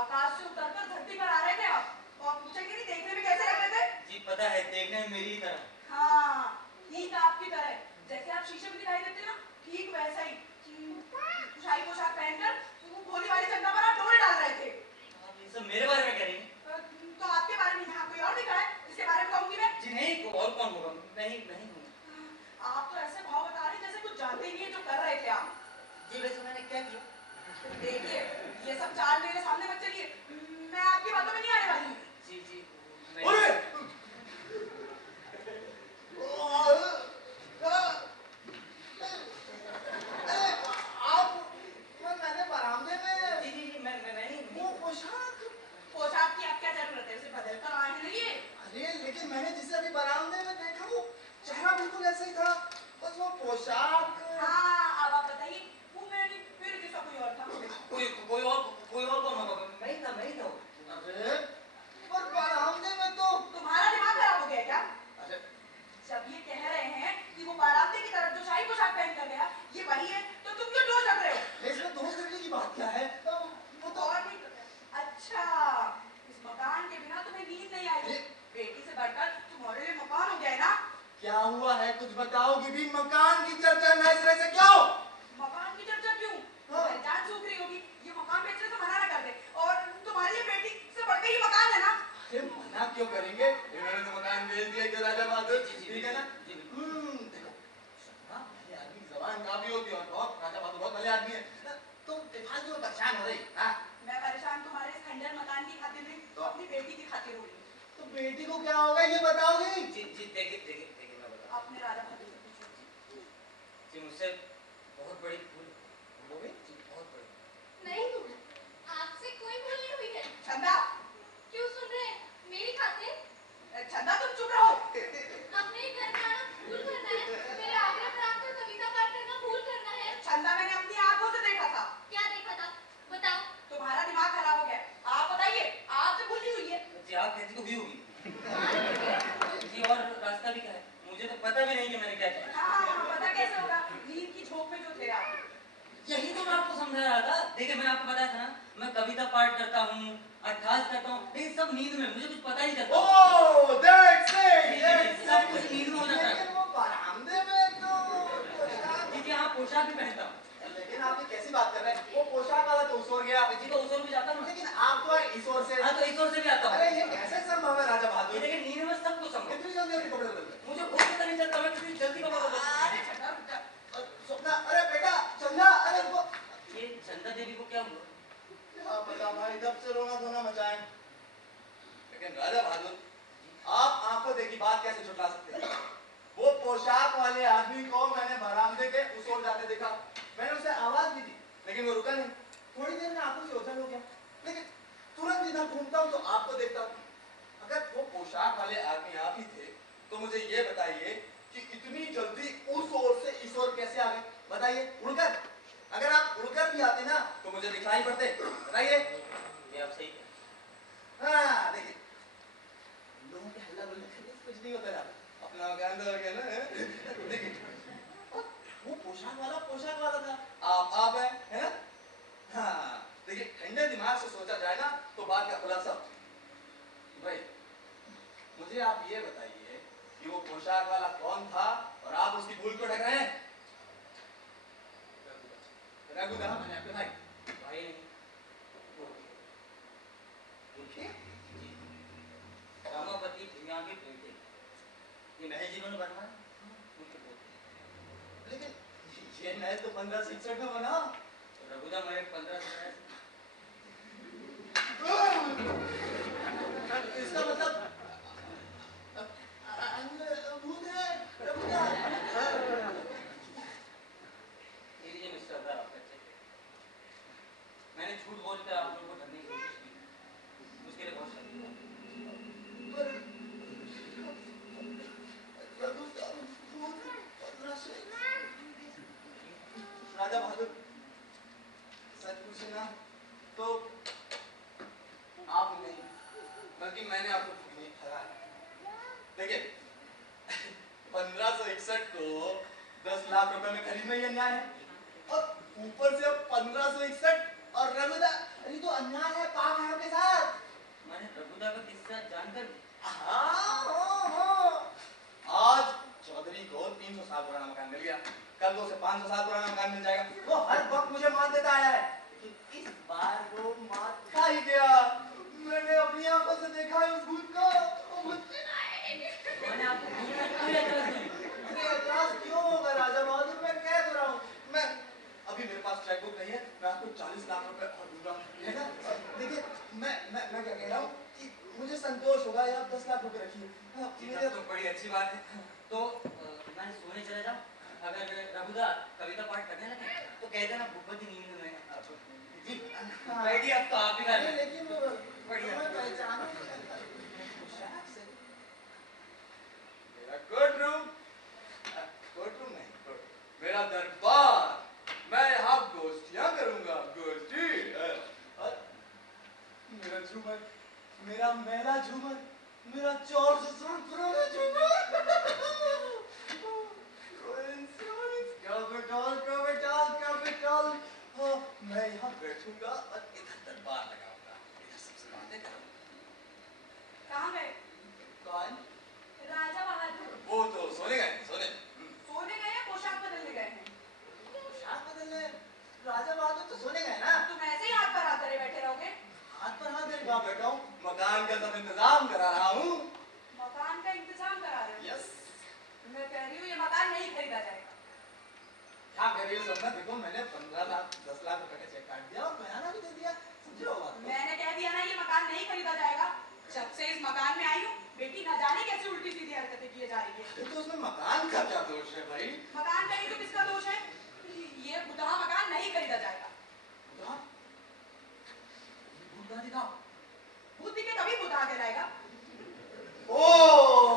आकाश से उतरकर धरती पर आ रहे थे आप और पूछेंगे नहीं देखने में कैसे लग रहे थे? जी पता है, देखने में मेरी ही तरह। हाँ, ठीक आपकी तरह, जैसे आप शीशे में दिखाई देते ना, ठीक वैसा ही। शाही पोशाक पहनकर वो भोली वाले चंदा पर आप डोरे डाल रहे थे। आप ये सब मेरे बारे में कह रही हैं? तो आपके बारे में यहाँ कोई और दिखा है, इसके बारे में कहूंगी मैं। जी नहीं, और कौन होगा? मैं ही हूँ। आप तो ऐसे भाव बता रहे हैं जैसे कुछ जानते ही नहीं है जो कर रहे थे आप। जी वैसे मैंने क्या किया? देखिए, ये सब चाल मेरे सामने मत चलिए, मैं आपकी बातों में नहीं आने वाली हूँ। जी जी अरे! मैंने बरामदे में जी जी जी मैं ही वो पोशाक। पोशाक की आप क्या जरूरत है, उसे बदल कर आए हैं ना ये। अरे लेकिन मैंने जिसे अभी बरामदे में देखा वो चेहरा बिल्कुल ऐसा ही था, बस वो पोशाक। हाँ, अब आप बताइए, वो मैं नहीं, मेरे जैसा कोई और था। कोई और कौन होगा? मैं ही था। अरे पर बरामदे में तो तुम्हारा दिमाग खराब हो गया क्या? अरे जब ये कह रहे हैं कि वो बाराती की तरफ जो शाही पोशाक पहन कर गया, ये वही है, तो तुम क्यों दोष लग रहे हो? इसमें दोस्त करने की बात क्या है? वो तो और नहीं पता। अच्छा, इस मकान के बिना तुम्हें नींद नहीं आई। बेटी से बढ़कर तुम्हारे लिए मकान हो गया है ना? क्या हुआ है कुछ बताओगी भी? मकान की चर्चा नए सिरे से क्यों? मकान की चर्चा क्यों? हाँ। तुम्हारी जान सूख रही होगी, ये मकान बेचने से मना ना कर दे। और तुम्हारी ये बेटी से बढ़कर ये मकान है ना? अरे मना क्यों करेंगे? इन्होंने तो मकान बेच दिया कि राजा बहादुर, ठीक है ना? जी देखो, हाँ, भले आदमी की जबान काफी होती है और बहुत राजा बहादुर बहुत भले आदमी है ना, तुम बेफालतू में परेशान हो रही, हाँ? मैं परेशान तुम्हारे इस खंडर मकान की खातिर नहीं, तो अपनी बेटी की खातिर हो रही हूँ। तो बेटी को क्या होगा ये बताओगी? जी देखिए मैं बता। अपने राजा बहादुर से पूछो। जी मुझसे बहुत बड़ी भूल हो गई? जी बहुत बड़ी। नहीं हुआ, आपसे कोई भूल नहीं हुई है। छंदा, क्यों सुन रहे हैं? मेरी खातिर छंदा तुम चुप रहो। अपने ही घर में आना भूल करना है, मेरे आग्रह पर आपको कविता पाठ करना भूल करना है। छंदा मैंने अपनी आंखों से देखा था। क्या देखा था? बताओ। तुम्हारा दिमाग खराब हो गया है। आप बताइए, आपसे भूल नहीं हुई है? जी आप कहती तो हुई होगी। जी और रास्ता भी क्या है? मुझे तो पता भी नहीं कि मैंने क्या किया। हाँ, पता कैसे होगा? नींद की झोंक में जो थे आप। यही तो मैं आपको समझा रहा था। देखिए मैंने आपको बताया था ना, मैं कविता पाठ करता हूँ, अट्ठास करता हूँ, लेकिन सब नींद में, मुझे कुछ पता ही नहीं चलता। ओह, that's it, सब कुछ नींद में हो जाता है। लेकिन वो बरामदे में तो पोशाक। जी हाँ पोशाक भी पहनता हूँ। लेकिन आप ये कैसी बात कर रहे हैं? वो पोशाक वाला तो उस ओर गया, जी तो उस ओर भी जाता हूँ ना। लेकिन आप तो इस ओर से। हाँ तो इस ओर से भी आता अरे हूँ। ये कैसे संभव है राजा ये बहादुर? देखिए नींद में सब कुछ संभव। कितनी जल्दी अपने कपड़े बदल गए? मुझे खुद पता नहीं चलता मैं कितनी जल्दी कपड़ा बदलता हूँ। अरे छंदा, रुक जा। स्वप्ना, अरे बेटा, चंदा, अरे वो ये चंदा देवी को क्या हुआ? क्या पता भाई, जब से रोना धोना मचाए। लेकिन राजा बहादुर, आप आंखों देखी बात कैसे छुटला सकते हैं? वो पोशाक वाले आदमी को मैंने बरामदे के उस ओर जाते देखा। मैंने उसे आवाज दी थी, लेकिन वो रुका नहीं। थोड़ी देर में आंखों से ओझल हो गया, लेकिन तुरंत इधर घूमता हूँ तो आपको देखता हूँ। अगर वो पोशाक वाले आदमी आप ही थे, तो मुझे ये बताइए कि इतनी जल्दी उस ओर से इस ओर कैसे आ गए? बताइए, उड़कर? अगर आप उड़कर भी आते ना, तो मुझे दिखाई पड़ते। बताइए। ये आप सही कह रहे हैं। हाँ, देखिए, लोगों के हल्ला बोलने से कुछ नहीं होता ना, अपना ज्ञान हो गया ना। देखिए, वो पोशाक वाला था, आप है ना? हाँ, देखिए, ठंडे दिमाग से सोचा जाए ना, तो बात का खुलासा भाई, मुझे आप ये बताइए कि वो पोशाक वाला कौन था और आप उसकी भूल को ढक रहे हैं? रघुदा, मैंने आपके भाई नहीं देखिए, जी रामापति भूमिया के बेटे, ये महल जिन्होंने बनवाया उनके पोते। लेकिन ये महल तो 1566 में बना। रघुदा महल 15 इसका मतलब भूत है रघुदा। ये लीजिए मिस्टर सरदार आपका चेक। मैंने झूठ बोलकर आप लोगों को डरने की कोशिश की, उसके लिए बहुत शुक्रिया। राजा बहादुर, सच पूछे ना तो आप नहीं, बल्कि मैंने आपको नहीं हराया। देखिए, 1561 को 10 लाख रुपए में खरीदना ये न्याय है, और ऊपर से 15 500 साल पुराना मकान मिल जाएगा। वो हर वक्त मुझे मात देता आया है, लेकिन इस बार वो मात खा ही गया। मैंने अपनी आंखों से देखा है उस भूत को। वो भूत मैंने आपको भूत में कोई एतराज नहीं। अरे एतराज क्यों होगा राजा बहादुर, मैं कह तो रहा हूँ। मैं अभी मेरे पास चेक बुक नहीं है, मैं आपको 40 लाख रुपए और दूंगा, है ना? देखिए मैं क्या कह रहा हूँ कि मुझे संतोष होगा या आप 10 लाख रुपए रखिए। ये तो बड़ी अच्छी बात है। तो मैं सोने चला जाऊं? अगर रघुदा कविता पाठ करने लगे तो कह देना भूपति नींद में है। जी बैठिए, अब तो आप ही घर में। लेकिन बढ़िया। मैं पहचानूं मेरा कोर्टरूम नहीं, मेरा दरबार। मैं यहाँ गोष्ठियाँ करूँगा, गोष्ठी। और मेरा झूमर, मेरा मेला झूमर, मेरा 400 साल पुराना झूमर। कैपिटल। हाँ, मैं यहाँ बैठूंगा और इधर दरबार लगाऊंगा, इधर सबसे बातें करूंगा। कहाँ गए? कौन? राजा बहादुर। वो तो सोने गए, सोने। सोने गए या पोशाक बदलने गए हैं? पोशाक बदलने? राजा बहादुर तो सोने गए ना। तुम ऐसे ही हाथ पर हाथ धरे बैठे रहोगे? हाथ पर हाथ धरे कहाँ बैठा हूँ? मकान का सब इंतजाम करा रहा हूँ। मकान का इंतजाम करा रहे हो? यस। मैं कह रही हूँ ये मकान नहीं खरीदा जाएगा। क्या कह रही हो सपना? देखो मैंने 15 लाख 10 लाख रुपए का चेक काट दिया और बयाना भी दे दिया, समझो बात को। मैंने कह दिया ना ये मकान नहीं खरीदा जाएगा। जब से इस मकान में आई हूँ बेटी न जाने कैसे उल्टी सीधी हरकतें किए जा रही है। तो उसमें मकान का क्या दोष है भाई? मकान का ही तो किसका दोष है? ये बुढ़ा मकान नहीं खरीदा जाएगा। बुधा? बुधा दिखाओ। भूत दिखे तभी बुढ़ा कहलाएगा। ओह,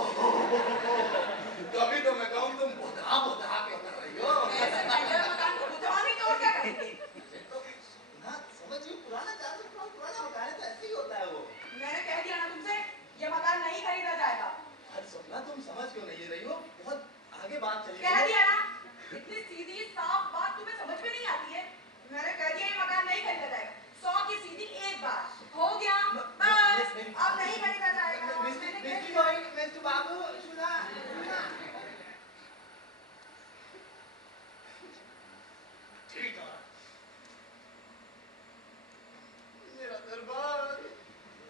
तभी तो मैं कहूँ तुम बुधा बुधा क्यों कर रही हो? ऐसे खंडहर मकान को बुढ़वा नहीं तो और क्या करेंगे? ना समझ गई, पुराना 400 साल पुराना मकान है तो ऐसे ही होता है वो। मैंने कह दिया ना तुमसे ये मकान नहीं खरीदा जाएगा। अरे सपना तुम समझ क्यों नहीं रही हो? बहुत आगे बात चली कह है। दिया ना, इतनी सीधी साफ बात तुम्हें समझ में नहीं आती है। मैंने कह दिया ये मकान नहीं खरीदा जाएगा। 100 की सीधी एक बार हो गया, बस अब नहीं खरीदा जाएगा। मिस्टर बाबू सुना। ठीक है। मेरा दरबार,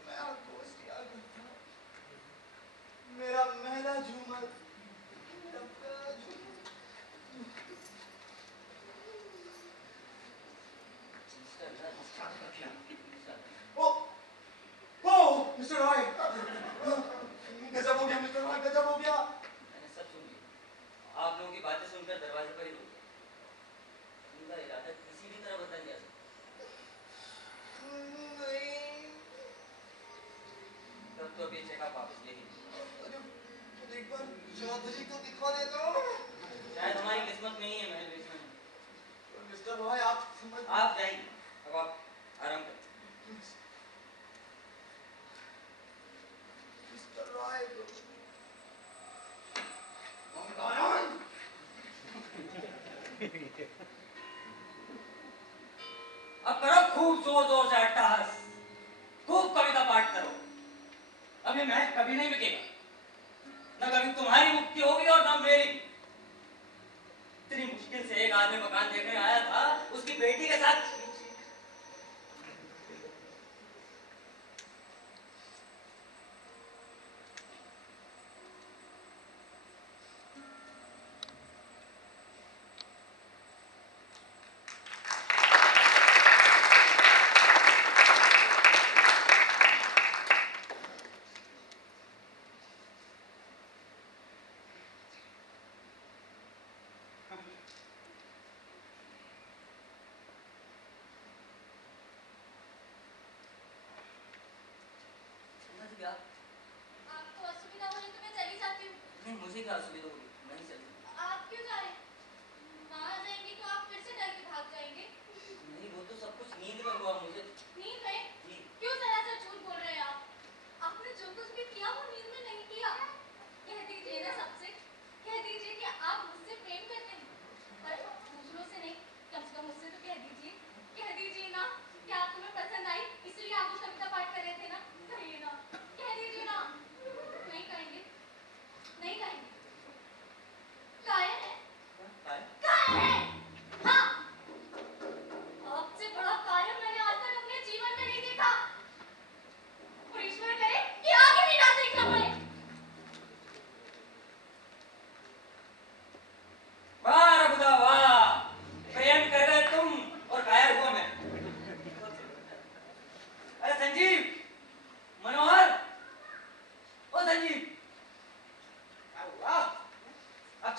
मैं आपको गोष्ठियाँ करता, मेरा मेला झूमर, मेरा मेला झूमर। ओ, मिस्टर रॉय, गजब हो गया मिस्टर रॉय, गजब हो गया। मैंने सब सुन लिया। आप लोगों की बातें सुनकर दरवाजे पर ही रुक गया। उनका इरादा किसी भी तरह बदल जा सकता। तब तो अभी चेकअप वापस ले लीजिए। एक बार चौधरी को दिखा दे दो। शायद हमारी किस्मत में ही है महल बेचना है। मिस्टर रॉय आप समझ। आप जाइए, अब आप आराम करें। मिस्टर रॉय नारायण। अब करो खूब जोर जोर से अट्टहास, खूब कविता पाठ करो। अब ये महल कभी नहीं बिकेगा, न कभी तुम्हारी मुक्ति होगी और न मेरी। इतनी मुश्किल से एक आदमी मकान देखने आया था, उसकी बेटी के साथ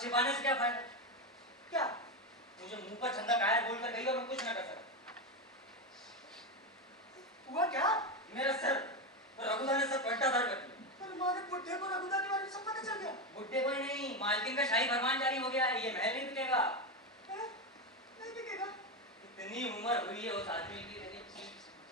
छिपाने से क्या फायदा? क्या मुझे मुंह पर छंदा कायर बोलकर गई और मैं कुछ ना कर सका। हुआ क्या? मेरा सर रघुदा ने सब पलटा धार कर दिया। पर मारे बुढ़े को रघुदा के बारे में सब पता चल गया। बुड्ढे को ही नहीं, मालकिन का शाही फरमान जारी हो गया है, ये महल नहीं बिकेगा। हैं? नहीं बिकेगा? इतनी उम्र हुई है उस आदमी की, लेकिन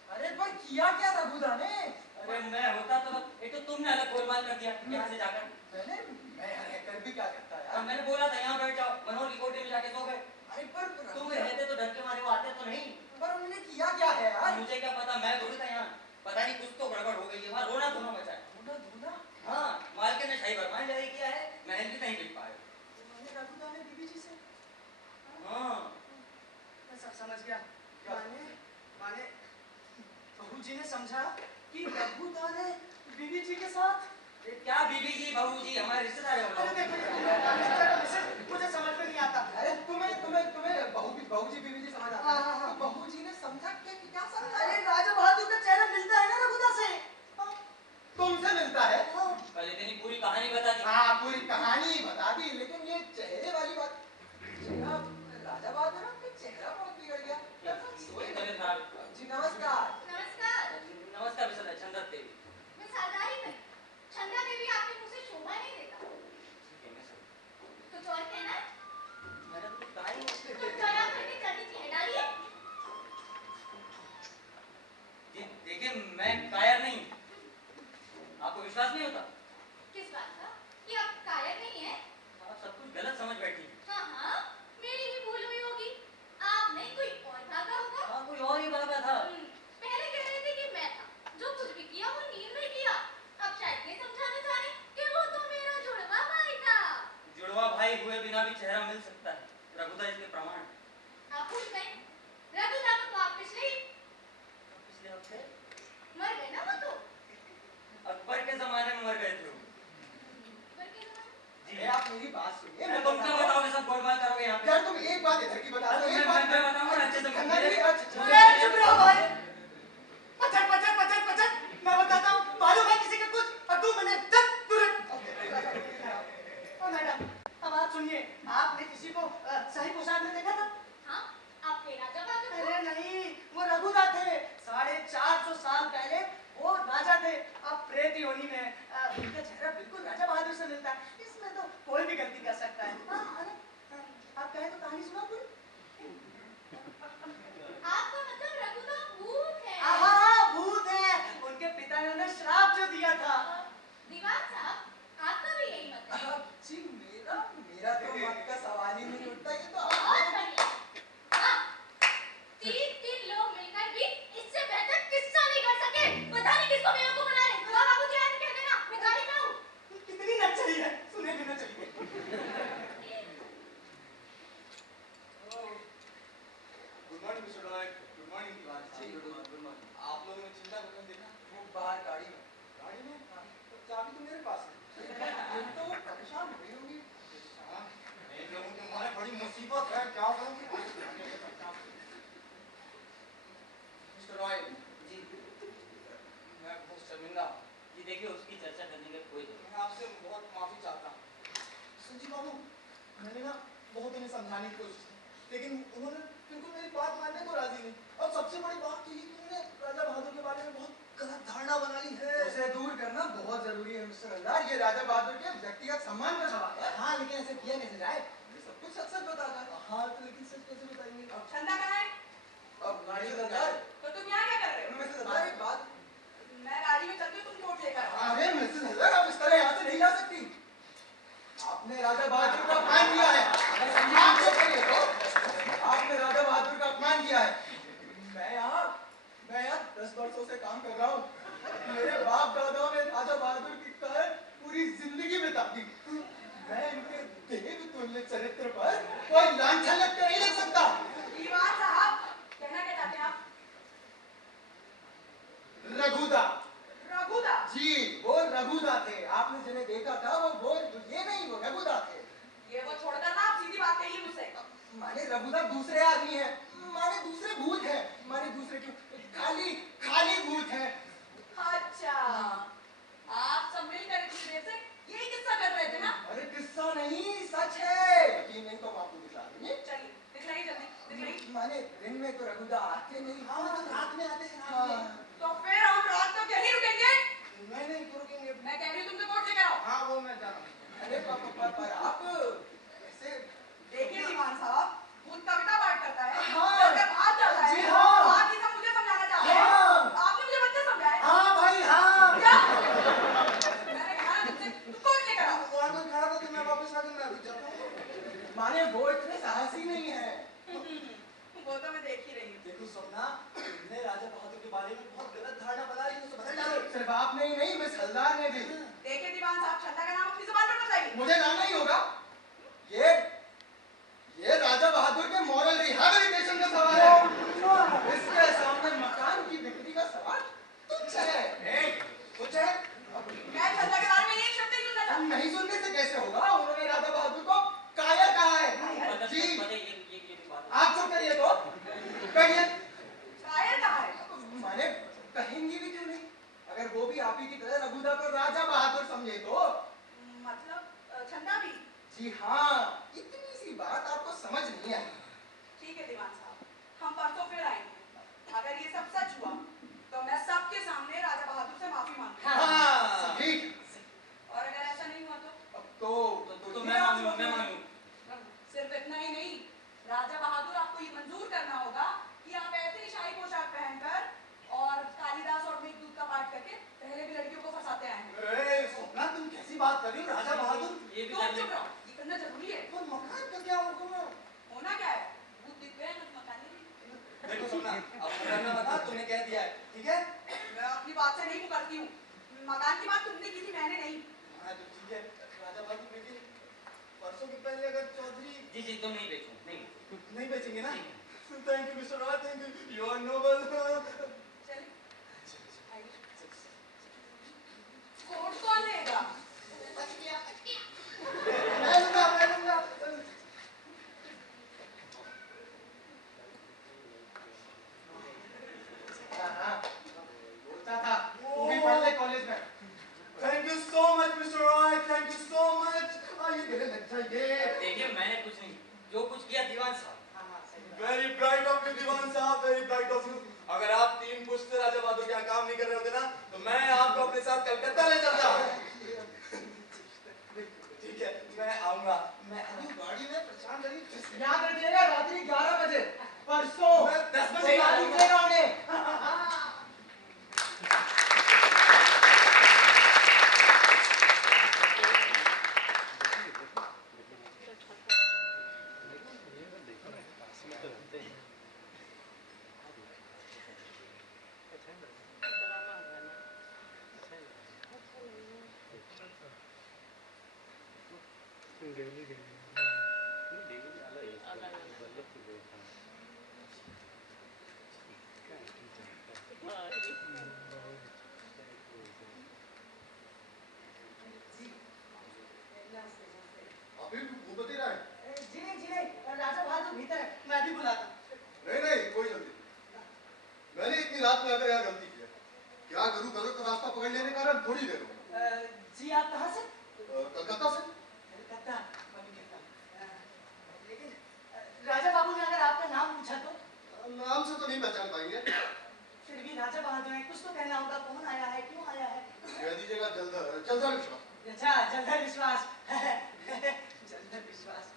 अरे पर किया क्या रघुदा ने? अरे मैं होता तो एक तो तुमने अलग गोलमाल कर दिया यहाँ से जाकर। मैं यहाँ रहकर भी क्या करता अब यार? मैंने बोला था यहाँ बैठ जाओ, मनोहर की कोठी में जाके सो गए। अरे पर तुम रहते तो डर के मारे वो आते तो नहीं। पर उन्होंने किया क्या है यार? मुझे क्या पता, मैं थोड़ी था यहाँ। पता नहीं कुछ तो गड़बड़ हो गई है, वहाँ रोना धोना मचा है। धूना धूना? हाँ, मालकिन ने शाही फरमान जारी किया है, महल भी नहीं बिक पाए। मैंने रघुदा ने बीबी जी से? हाँ, मैं सब समझ गया। माने माने बहू जी ने समझा कि रघुदा ने बीबी जी के साथ। ये क्या बीबी जी बहू जी हमारे रिश्तेदार अरे हो। देखो मुझे समझ में नहीं आता। अरे तुम्हें बहू जी बीबी जी समझ आता है। तो बहू जी ने समझा क्या समझा? अरे राजा बहादुर का चेहरा मिलता है ना रघुदा से। तुमसे मिलता है? कल इतनी पूरी कहानी बता दी। हाँ पूरी कहानी बता दी, लेकिन ये चेहरे वाली बात, चेहरा राजा बहादुर का चेहरा बहुत बिगड़ गया। कोई तबीयत खराब। जी नमस्कार। नमस्कार। नमस्कार विशाल चंद्र देवी। मैं साधारी हूँ। चंदा देवी आपके मुंह से शोभा नहीं देता। ठीक है, मैं सब कुछ और कहना है? मैंने तो कुछ कहा ही नहीं। तो दया करके जल्दी से हटा डालिए। जी देखिए, मैं कायर नहीं हूँ। आपको विश्वास नहीं होता? किस बात का? कि आप कायर नहीं है? आप सब कुछ गलत समझ बैठी। हाँ हाँ, मेरी ही भूल हुई होगी। आप नहीं, कोई और भागा होगा। हाँ, कोई और ही भागा था। पहले कह रहे थे कि मैं था, जो कुछ भी किया वो नींद में किया। अब शायद ये समझाना चाह रहे कि वो तो मेरा जुड़वा भाई था। जुड़वा भाई हुए बिना भी चेहरा मिल सकता है, रघुदा इसके प्रमाण। आप भूल गए, रघुदा को तो आप पिछले हफ्ते मर गए ना वो तो। अकबर के जमाने में मर गए थे वो। मर गए ना? जी आप मेरी बात सुनिए। मैं तुमसे बताओ, सब गोलमाल करोगे यहाँ पे। यार तुम एक बात इधर की बता दो। मैं एक बात बताऊंगा अच्छे से। चुप रहो भाई। पचट मैं बताता हूँ। मालूम है किसी के कुछ और तुम मैंने तुरंत। ओ मैडम अब बात सुनिए। आपने किसी को सही पोशाक में देखा था? हाँ, आप थे राजा बहादुर को? अरे नहीं, वो रघुदा थे। 450 साल पहले वो राजा थे। अब प्रेत योनि में उनका चेहरा बिल्कुल राजा बहादुर से मिलता है। इसमें तो कोई भी गलती कर सकता है। अरे आप कहें तो कहानी सुनाओ पूरी। आपका मतलब रघुदा भूत है। हाँ भूत है। उनके पिता ने उन्हें श्राप जो दिया था। दीवान साहब, आपका भी यही मत है। जी मेरा तो मत का सवाल ही नहीं उठता। ये तो बहुत बढ़िया। हाँ, 3 लोग मिलकर भी इससे बेहतर किस्सा नहीं कर सके। पता नहीं किसको बेवकूफ बना रहे। तो बाबूजी आके कह देना, मैं गाड़ी में हूँ। कितनी नचली है, सुने बिना चली गई। Good morning mister Roy. Good morning ji. Good morning. आप लोगों ने चिंता करके देखा वो बाहर गाड़ी में तो चाबी तो मेरे पास है। तो वो परेशान हुई होगी। इन लोगों के मारे बड़ी मुसीबत है, क्या करूं? मिस्टर रॉय जी मैं बहुत शर्मिंदा हूं। जी देखिए, उसकी चर्चा करने की कोई जरूरत मैं आपसे बहुत माफी चाहता हूँ। संजीव बाबू, मैंने ना बहुत उन्हें समझाने की कोशिश की, लेकिन उन्होंने बिल्कुल मेरी बात मानने को राजी नहीं। और सबसे बड़ी बात ये कि उन्होंने राजा बहादुर के बारे में बहुत गलत धारणा बना ली है। उसे दूर करना बहुत जरूरी है मिस्टर हलदार। ये राजा बहादुर के व्यक्तिगत सम्मान का सवाल है। हाँ लेकिन ऐसे किया कैसे जाए? ये सब कुछ सच बताता है। हाँ तो लेकिन सच कैसे बताएंगे? चंदा कहाँ है? अब गाड़ी में हलदार। तो तुम यहाँ क्या कर रहे हो? मिस्टर हलदार एक बात। मैं गाड़ी में चलती हूँ, तुम कोट लेकर आओ। अरे मिस्टर हलदार आप इस तरह यहाँ से नहीं जा सकती। आपने राजा बहादुर का अपमान किया है। आपसे करिए तो आपने राजा बहादुर का अपमान किया है। मैं यहाँ 10 वर्षों से काम कर रहा हूँ। मेरे बाप दादाओं ने राजा बहादुर की कदर पूरी जिंदगी बिता दी। मैं इनके देव तुल्य चरित्र पर कोई लांछन लग कर नहीं देख सकता। दीवान साहब, कहना क्या चाहते हैं आप? रघुदा रघुदा? जी वो रघुदा थे। आपने जिन्हें देखा था वो ये नहीं, वो रघुदा थे। ये वो छोड़कर ना आप सीधी बात कहिए मुझसे। माने रघुदा दूसरे आदमी है, माने दूसरे भूत है, माने दूसरे क्यों खाली भूत है। अच्छा, आप सब मिलकर इतनी देर से यही किस्सा कर रहे थे ना? अरे किस्सा नहीं, सच है। आते नहीं। हाँ मतलब रात में आते हैं, रात में। तो फिर हम रात तक यहीं रुकेंगे। नहीं नहीं क्यों रुकेंगे? मैं कह रही हूँ तुमसे कोर्ट लेकर आओ। हाँ वो मैं जा रहा हूँ। अरे पर आप ऐसे देखिए दीवान साहब, भूत कविता पाठ करता है, हाँ। डरकर भाग जाता है। जी हाँ। आप ये सब मुझे समझाना चाहते हैं। हाँ। आपने मुझे बच्चे समझाए। हाँ भाई हाँ। क्या? मैंने कहा ना तुमसे, तुम कोर्ट लेकर आओ। वो आकर खड़ा था तो मैं वापस आ गया, मैं अभी जाता हूँ। माने वो इतने साहसी नहीं है। वो तो मैं देख ही रही हूँ। देखो सपना, तुमने राजा बहादुर के बारे में बहुत गलत धारणा बना ली, उसे बदल डालो। सिर्फ आपने ही नहीं, मिस हलदार ने भी। देखिए दीवान साहब, छंदा का नाम अपनी जुबान पर बताइए। मुझे लाना ही होगा। ये राजा बहादुर के मॉरल रिहैबिलिटेशन का सवाल है। इसके सामने मकान की बिक्री का सवाल तुच्छ है। तुच्छ है। मैं छंदा के बारे में एक शब्द नहीं सुनना चाहती। नहीं सुनने से कैसे होगा? उन्होंने राजा बहादुर को कायर कहा है। जी ये बात आप चुप करिए तो कहिए। शायर कहा है। माने कहेंगी भी क्यों नहीं? अगर वो भी आप ही की तरह रघुदा को राजा बहादुर समझे तो। मतलब छंदा भी। जी हाँ, इतनी सी बात आपको समझ नहीं आई। ठीक है दीवान साहब, हम परसों फिर आएंगे। अगर ये सब सच हुआ तो मैं सबके सामने राजा बहादुर से माफी मांगूंगा। हाँ ठीक। और अगर ऐसा नहीं हुआ तो अब तो मैं मांगू। सिर्फ इतना ही नहीं, राजा बहादुर आपको ये मंजूर करना होगा कि आप ऐसे ही शाही पोशाक पहनकर और कालिदास और मेघदूत का पाठ करके पहले भी लड़कियों को फंसाते आए हैं। ए, स्वप्ना तुम कैसी बात कर रही हो? राजा बहादुर ये भी तुम चुप रहो, ये करना जरूरी है। और मकान का क्या होगा? होना क्या है? भूत दिख गए ना, मकान नहीं। देखो सपना, अब करना बता, तुमने कह दिया है, ठीक है? मैं अपनी बात से नहीं मुकरती हूँ। मकान की बात तुमने की थी, मैंने नहीं। हाँ तो ठीक है, राजा बहादुर लेकिन परसों की पहले अगर चौधरी जी तो नहीं बेचूं, नहीं बेचेंगे ना? Thank you mister Roy, thank you, you are noble. चलिए, आइए। कोर्ट कौन लेगा? मैं लूंगा। हाँ, बोलता था तू भी पढ़ ले कॉलेज में। Thank you so much mister Roy, thank you so much. आइए मेरे लग जाइए। देखिए मैंने कुछ नहीं, जो कुछ किया दीवान साहब। वेरी ब्राइट ऑफ यू दीवान साहब, वेरी ब्राइट ऑफ यू। अगर आप 3 पुश्त से राजा बहादुर के यहाँ काम नहीं कर रहे होते ना, तो मैं आपको अपने साथ कलकत्ता ले चलता। ठीक है, मैं आऊंगा। मैं अभी गाड़ी में परेशान लगी। याद रखिएगा रात्रि 11 बजे परसों। मैं 10 बजे बुला आऊंगा। लीजिएगा उन्हें। अभी भूपति राय? जी नहीं, राजा बहादुर भीतर है, मैं भी बुलाता। नहीं, कोई जल्दी। मैंने इतनी रात में आकर यहाँ गलती की है। क्या करूँ, गलत रास्ता पकड़ लेने का कारण थोड़ी देर हो। जी आप कहाँ से? कलकत्ता से। कलकत्ता, मैं भी कहता हूँ। लेकिन राजा बाबू ने अगर आपका नाम पूछा तो? नाम से तो नहीं पहचान पाएंगे। फिर भी राजा बहादुर है, कुछ तो कहना होगा, कौन आया है, क्यों आया है? कह दीजिएगा जलधर विश्वास। अच्छा, जलधर विश्वास। जलधर विश्वास।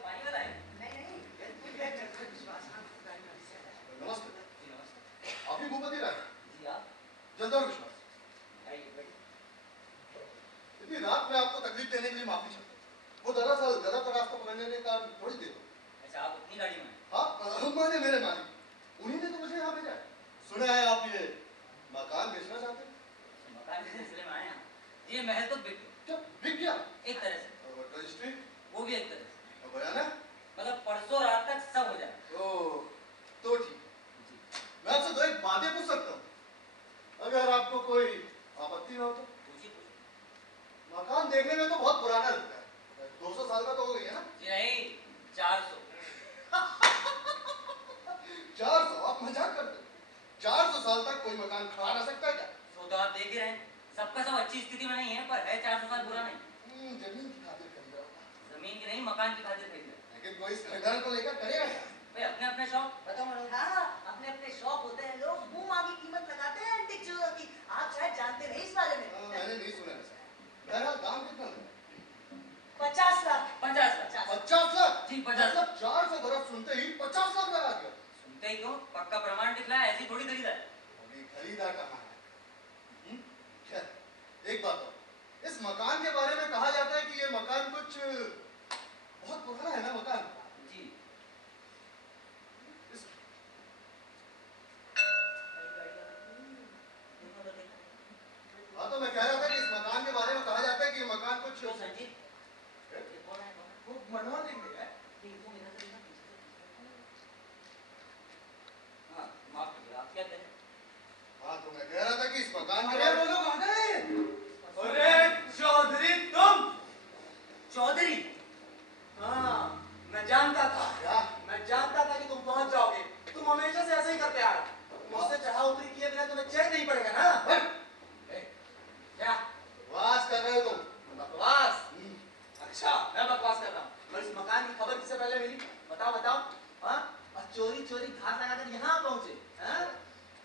पानी वाला है? नहीं, जलधर विश्वास। नमस्ते। आप ही भूपति राय? जी आप जलधर विश्वास। आइए बैठिए। इतनी रात में आपको तकलीफ देने के लिए माफी चाहता हूँ। वो दरअसल गलत रास्ता पकड़ने के कारण थोड़ी देर हो। अच्छा आप अपनी गाड़ी में हैं? हाँ, मैंने मेरे मालिक, उन्हीं ने तो मुझे यहाँ भेजा है। सुना है आप ये मकान बेचना चाहते हैं? मकान के सिलसिले में आए हैं। ये महल तो बिक गया, क्या बिक गया? एक तरह से, और रजिस्ट्री? वो भी एक तरह से। और बयाना? मतलब परसों रात तक सब हो जाए। ओह, तो ठीक। मैं आपसे 2 एक बातें पूछ सकता हूँ? मकान खड़ा रह सकता है क्या? तो आप देख ही रहे हैं, सबका सब अच्छी स्थिति में नहीं है, पर है 400 साल बुरा नहीं। जमीन की खातिर खरीदा होगा, जमीन की नहीं, मकान की खातिर खरीद रहे। लेकिन कोई इस खरीदार को लेकर करेगा क्या? भाई अपने अपने शौक बताओ मनोहर। हाँ, अपने अपने शौक होते हैं, लोग मुंह मांगी कीमत लगाते हैं एंटीक चीजों की। आप शायद जानते नहीं इस बारे में। मैंने नहीं सुना ऐसा। बहरहाल दाम कितना है? 50 लाख। 50 लाख। 50 लाख? जी 50 लाख। मतलब 400 बरस सुनते ही 50 लाख लगा दिया। सुनते ही क्यों, पक्का प्रमाण दिखला है, ऐसी थोड़ी खरीदा है। अभी खरीदा कहाँ है? खैर, एक बात और, इस मकान के बारे में कहा जाता है कि ये मकान कुछ बहुत पुराना है ना मकान? जी। इस- हाँ तो मैं कह रहा था कि इस मकान के बारे में कहा जाता है कि ये मकान कुछ क्यों सर जी? ये कौन है, कौन है? वो मनोहर सिंह है। ये तुम इधर से ना, पीछे से। हाँ, माफ कीजिए, आप क्या कह रहे हैं? हाँ तो मैं कह रहा था कि इस मकान के अरे बारे वो में लोग आ गए। अरे चौधरी तुम। चौधरी। हाँ, मैं जानता था। क्या? मैं जानता था कि तुम पहुंच जाओगे। तुम हमेशा से ऐसे ही करते आ रहे हो। मुझसे चढ़ा उतरी किए बिना तुम्हें चैन नहीं पड़ेगा ना? क्या बकवास कर रहे हो तुम? बकवास? अच्छा, मैं बकवास कर रहा हूँ। पर इस मकान की खबर किससे पहले मिली? बताओ बताओ। हाँ? और चोरी चोरी घात लगाकर यहाँ पहुंचे। हाँ?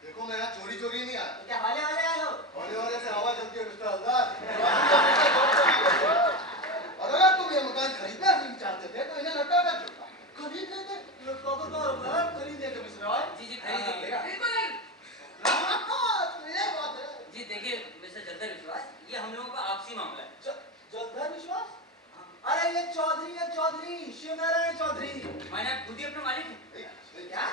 देखो मैं यहाँ चोरी चोरी नहीं आया। तो क्या हाले वाले आए हो? होने वाले से हवा चलती है मिस्टर हलदार। और अगर तुम ये मकान खरीदना नहीं चाहते थे तो इन्हें लटका कर चुका खरीद लेते। खरीदने के मिस्टर रॉय। जी जी खरीद लीजिएगा। बिल्कुल नहीं। तो ये बात है। जी देखिए मिस्टर जल्दर विश्वास, ये हम लोगों का आपसी मामला है। जलधर विश्वास? अरे ये चौधरी शिवनारायण चौधरी। मैंने खुद ही अपना मालिक हूँ। क्या?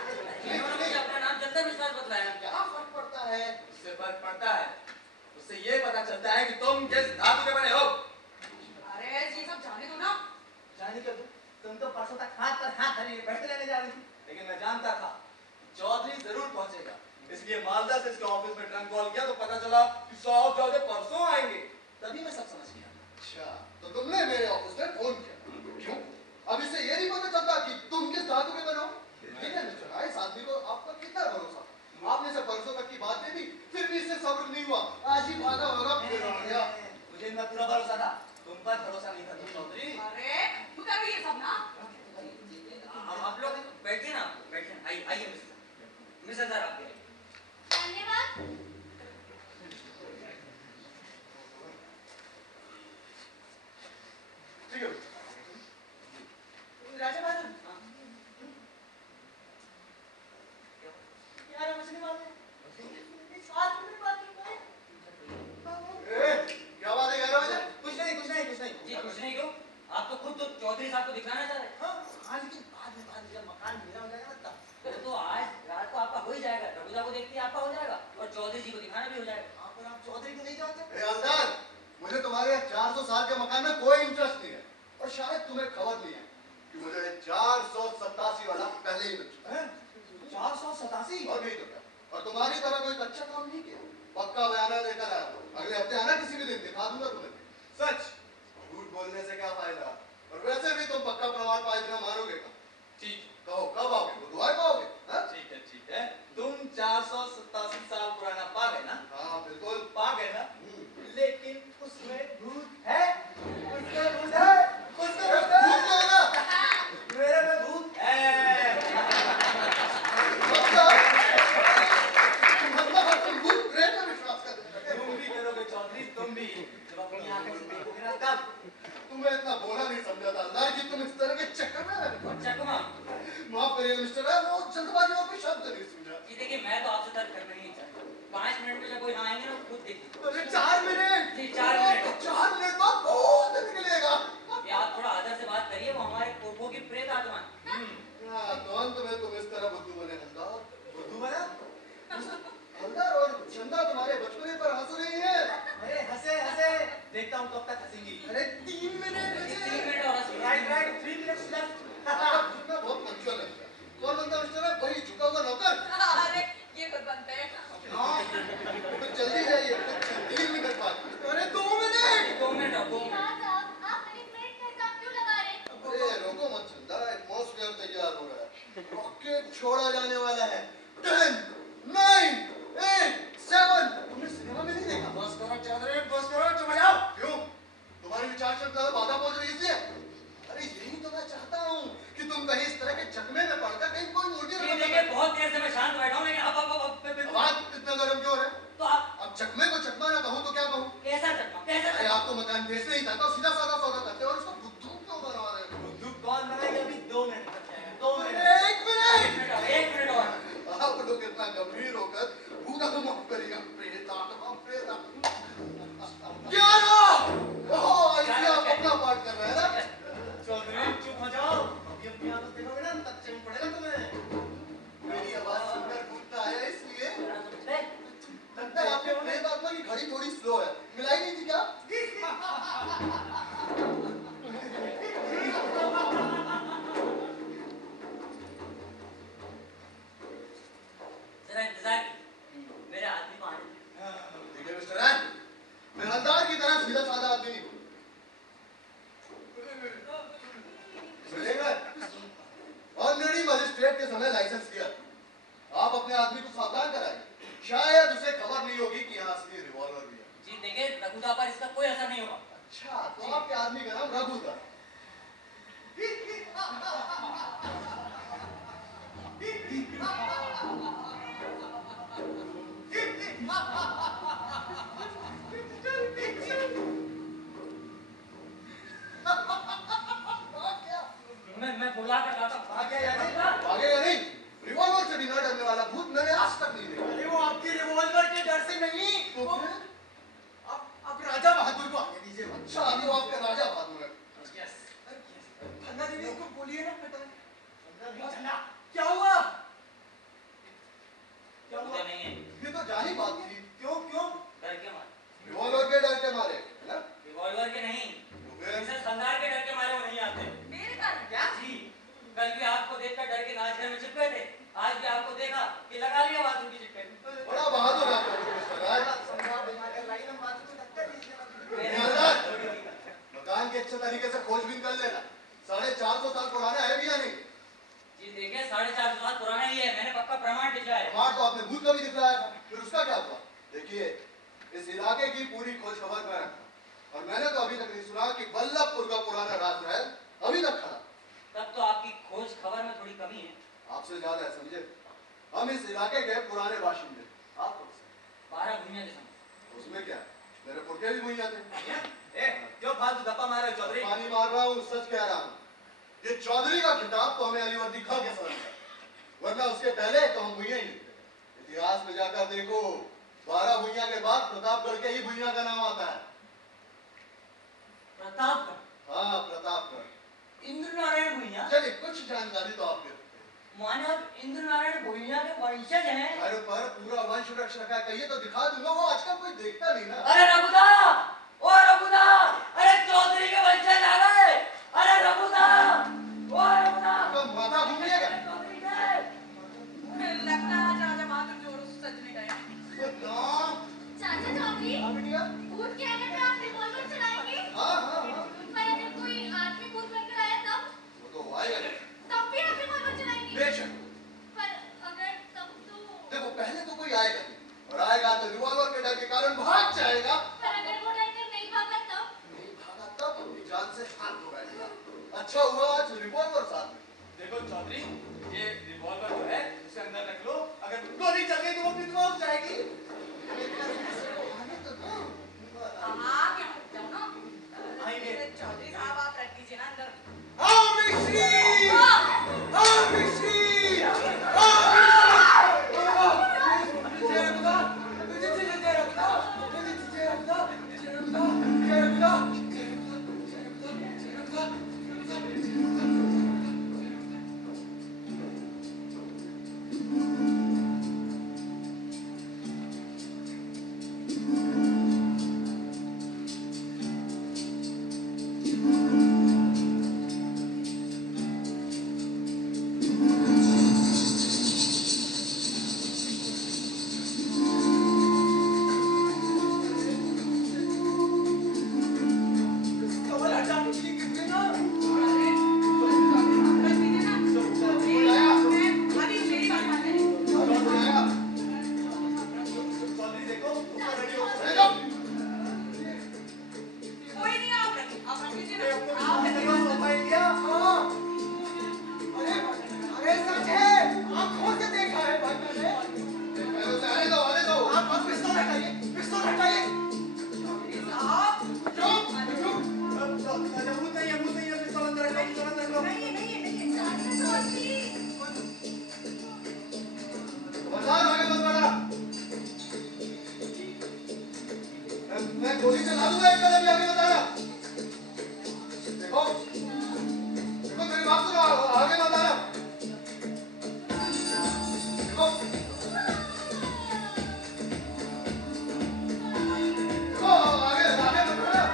इन्होंने मुझे अपना नाम जल्दर विश्वास बतलाया। क्या फर्क पड़ता है? उससे फर्क पड़ता है। उससे ये पता चलता है कि तुम किस धातु के बने हो। अरे ये सब जाने दो ना। जाने के तुम तो परसों तक हाथ पर हाथ धरे बैठे रहने जा रही थी, लेकिन मैं जानता था चौधरी जरूर पहुंचेगा, इसलिए मालदा से इसके ऑफिस में ट्रंक कॉल किया तो पता चला कि साहब चौधरी परसों आएंगे। तभी मैं सब समझ गया। अच्छा तो तुमने मेरे ऑफिस में फोन किया, क्यों? अब इससे ये नहीं पता चलता कि तुम किस धातु के बने हो? ठीक है मिस्टर राय, इस आदमी को आप पर कितना भरोसा था? आपने से परसों तक की बात दे दी, फिर भी इससे सब्र नहीं हुआ, आज ही भागा होगा फिर आ गया। मुझे इनका पूरा भरोसा था, तुम पर भरोसा नहीं था तुम चौधरी। अरे उतारो ये सब ना। आप लोग बैठिए ना, बैठिए ना। आइए मिस्टर सर आप गए। धन्यवाद। ठीक है राजा बहादुर, यार मुझे नहीं मालूम। 7 मिनट बाकी है। क्या बात है 11 बजे? कुछ नहीं। जी कुछ नहीं क्यों, आप तो खुद तो चौधरी साहब को दिखाना चाह रहे हैं। हाँ लेकिन बाद में जब मकान मेरा हो जाएगा ना तब। वो तो आज रात को आपका हो ही जाएगा, रघुदा को देखते ही आपका हो जाएगा और चौधरी जी को दिखाना भी हो जाएगा। आप और आप चौधरी को नहीं जानते? ए हलदार, मुझे तुम्हारे 400 साल के मकान में कोई इंटरेस्ट नहीं है, और शायद तुम्हें खबर नहीं है कि मुझे 487 वाला पहले ही मिल चुका है। 487? और नहीं तो क्या, और तुम्हारी तरह कोई कच्चा काम नहीं किया, पक्का बयाना लेकर आया हूं। अगले हफ्ते आना, किसी भी दिन दिखा दूंगा तुम्हें। सच झूठ बोलने से क्या फायदा, और वैसे भी तुम पक्का प्रमाण पाए बिना मानोगे कहाँ? ठीक कहो कब आओगे, बुधवार को आओगे? हाँ? ठीक है। तुम 487 साल पुराना पा गए ना? हाँ बिल्कुल। पा गए ना? हम्म। लेकिन उसमें भूत है। उसमें भूत है। भूत क्या होगा? मेरे में भूत है। मतलब तुम भूत प्रेत में विश्वास करते हो? तुम भी करोगे चौधरी, तुम भी जब अपनी आंखों से देखोगे ना तब। तुम्हें इतना बोला नहीं समझा था हलदार कि तुम इस तरह के चक्कर में लगे। अच्छा कुमार माफ करिए मिस्टर राय, वो जल्दबाजी में कोई शब्द नहीं समझा। जी देखिए मैं तो आपसे तर्क करना ही नहीं चाहता। 5 मिनट में जब कोई यहाँ आएंगे ना खुद देखिए। अरे 4 मिनट? जी 4 मिनट। 4 मिनट बाद बहुत निकलेगा। ये आप थोड़ा आदर से बात करिए, वो हमारे कोठों की प्रेत आत्मा है। तो अंत में तुम इस तरह बुद्धू बने हलदार। बुद्धू बना? हलदार और चंदा तुम्हारे बचपने पर हंस रही है। अरे हंसे। देखता हूँ कब तक हंसेंगी। अरे 3 मिनट जी, बचे। 3 मिनट और हंसिए। Right 3 minutes left. झुकना बहुत पंक्चुअल है। कौन बनता है मिस्टर राय? वही झुका हुआ नौकर। अरे ये खुद बनते हैं। कुछ जल्दी जाइए, कुछ 3 मिनट बाद। अरे 2 मिनट। 2 मिनट और 2 मिनट। साहब आप मिनट का हिसाब क्यों लगा रहे हैं? अरे रोको मत चंदा, एटमॉस्फेयर तैयार हो रहा है, रॉकेट छोड़ा जाने वाला है। 10, 9, 8, 7 तो सीधा साधा सौदा करते हो और इसको बुद्धू क्यों बनवा रहे हो? बुद्धू कौन बनाएगा? अभी 2 मिनट लग जाएगा, 2 मिनट। एक मिनट। और आप लोग इतना गंभीर होकर पूरा माफ करेगा प्रेत आत्मा प्रेत आत्मा। क्या ना? ओह इसलिए आप अपना पाठ कर रहे हैं ना? चौधरी चुप हो जाओ, अभी अपनी आवाज देखोगे ना तब चैन पड़ेगा तुम्हें। मेरी आवाज सुनकर भूलता आया इसलिए समझते? लगता है आपके प्रेत आत्मा की घड़ी थोड़ी स्लो है, मिलाई नहीं थी क्या? जरा इंतजार कीजिए, मेरे आदमी को आने दीजिए। देखिए मिस्टर रैन, मैं हलदार की तरह सीधा साधा आदमी नहीं हूँ। ऑलरेडी मजिस्ट्रेट के समय लाइसेंस लिया। आप अपने आदमी को सावधान कराइए, शायद उसे खबर नहीं होगी कि यहाँ असली रिवॉल्वर भी है। जी देखिए, रघुदा पर इसका कोई असर नहीं होगा। अच्छा, तो आपके आदमी का नाम रघु था। मैं बुला कर लाता हूँ। भागेगा नहीं। रिवॉल्वर से भी न डरने वाला भूत मैंने आज तक नहीं देखा। अरे वो आपके रिवॉल्वर के डर से नहीं, तो वो फिर? आप राजा बहादुर को आगे दीजिए। अच्छा, अभी वो आपका राजा बहादुर है। यस। खन्ना दीदी को बोलिए ना बेटा। खन्ना, क्या हुआ? रघुदा नहीं है। ये तो जानी बात थी। क्यों? डर के मारे। रिवॉल्वर के डर के मारे, है ना? रिवॉल्वर के नहीं, तो फिर? मिसेस खंदार के डर के मारे वो नहीं आते। मेरे कारण क्या जी? कल भी आपको देखकर डर के नाच घर में चिपके थे, आज भी आपको देखा कि लगा लिया बाथरूम की चिपके। बड़ा बहादुर आप लोग मिस्टर राज। मकान के अच्छे तरीके से खोजबीन कर लेना। 450 साल पुराना है भी या नहीं? जी देखिए, 450 साल पुराना ही है, मैंने पक्का प्रमाण दिखा है। प्रमाण तो आपने भूत का भी दिखलाया था, फिर उसका क्या हुआ? देखिए, इस इलाके की पूरी खोज खबर मैं रखता हूं। और मैंने तो अभी तक नहीं सुना कि वल्लभपुर का पुराना राजमहल अभी तक खड़ा। तब तो आपकी खोज खबर में थोड़ी कमी है। आपसे ज्यादा है, समझे? हम इस इलाके के पुराने बाशिंदे। आप कौन से? 12 भूमिया के समय। उसमें क्या है? मेरे पुरखे भी वहीं आते। ए, क्यों फालतू धप्पा मार रहे हो चौधरी? पानी मार रहा हूँ, सच कह रहा हूँ। ये चौधरी का खिताब तो हमें अलीवर्दी खां के समझ में, वरना उसके पहले तो हम भुइयां ही लिखते। इतिहास में जाकर देखो, 12 भुइयां के बाद प्रतापगढ़ के ही भुइयां का नाम आता है। प्रतापगढ़? हाँ, प्रतापगढ़। इंद्र नारायण भूमिया? चलिए, कुछ जानकारी तो आपके। माने आप इंद्र नारायण भूमिया के वंशज हैं? अरे पर पूरा वंश वृक्ष रखा है, कहिए तो दिखा दूंगा। वो आजकल कोई देखता नहीं ना। अरे रघुदा! ओ रघुदा! अरे चौधरी के वंशज आ गए! अरे रघुदा! ओ रघुदा! तो माथा घूमिएगा। चौधरी के! लगता है आज राजा बहादुर जोर सजने गए हैं। चाचा चौधरी, हाँ बिटिया। भूत के आने पे आप रिवॉल्वर चलाएंगे? हाँ। पर अगर कोई आदमी भूत बनकर आया तब? वो तो आएगा नहीं। तब भी आप रिवॉल्वर चलाएंगे? बेशक। पर अगर तब तो देखो, पहले तो कोई आएगा नहीं, और आएगा तो रिवॉल्वर के डर के कारण भाग जाएगा। पर अगर वो डरकर नहीं भागा तब? नहीं भागा तब अपनी जान से हाथ धो बैठेगा। अच्छा हुआ आज रिवॉल्वर साथ में। देखो चौधरी, ये रिवॉल्वर जो है उसे अंदर रख लो, अगर गोली चल गई तो वो विधवा हो जाएगी। हाँ, क्या जाओ ना। आइए। चौधरी साहब आप रख दीजिए ना अंदर। आओ मिश्री! आओ मिश्री! मैं गोली चला दूंगा एक कदम आगे बता रहा। देखो देखो मेरी बात सुनो, आगे बता रहा। देखो देखो आगे आगे बता रहा।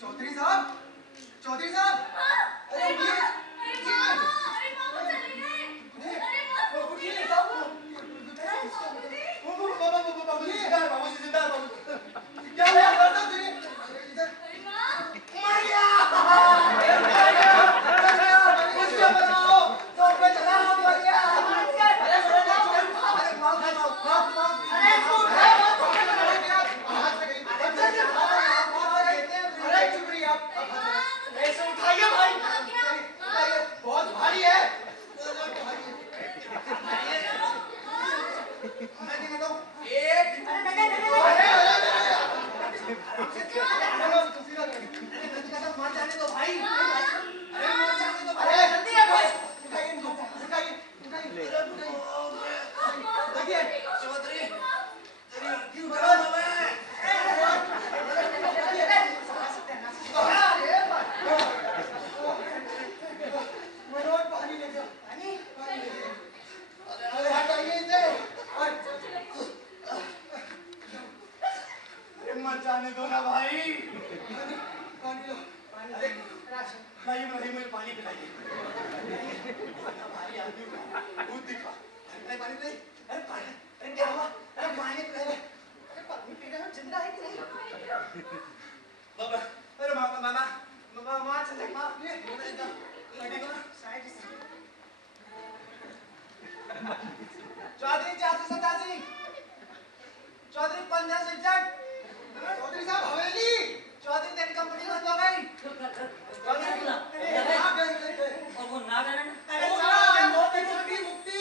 चौधरी साहब, चौधरी साहब, अरे उठिए, उठिए, बाबूजी जिंदा, क्या हुआ? मर गया, उसको बनाओ, तो पे चला मर गया, अरे ऐसे उठाइए भाई, बहुत भारी है। मैं दिखाता हूँ, एक, मार जाने दो भाई, अरे मार जाने दो भाई, जल्दी है भाई, उठाइए इनको, उठाइए, देखिए चौधरी, तेरी हड्डी उठा दो मैं, मत जाने दो ना भाई, पानी लो, अरे भाई मुझे पानी पिलाइए, भारी आदमी दूध दिखा, अरे पानी पिलाइए, अरे क्या हुआ, अरे पानी पिलाइए, अरे पानी पीना है, जिंदा है कि नहीं? बाबा, अरे मामा चले माँ, ये देखो ना, साइड से, चौधरी 487, चौधरी 1566, चौधरी साहब हवेली, चौधरी तेरी कंपनी बंद हो गई, और वो नागालैंड, अरे साहब नौकरी छोटी मुक्ति,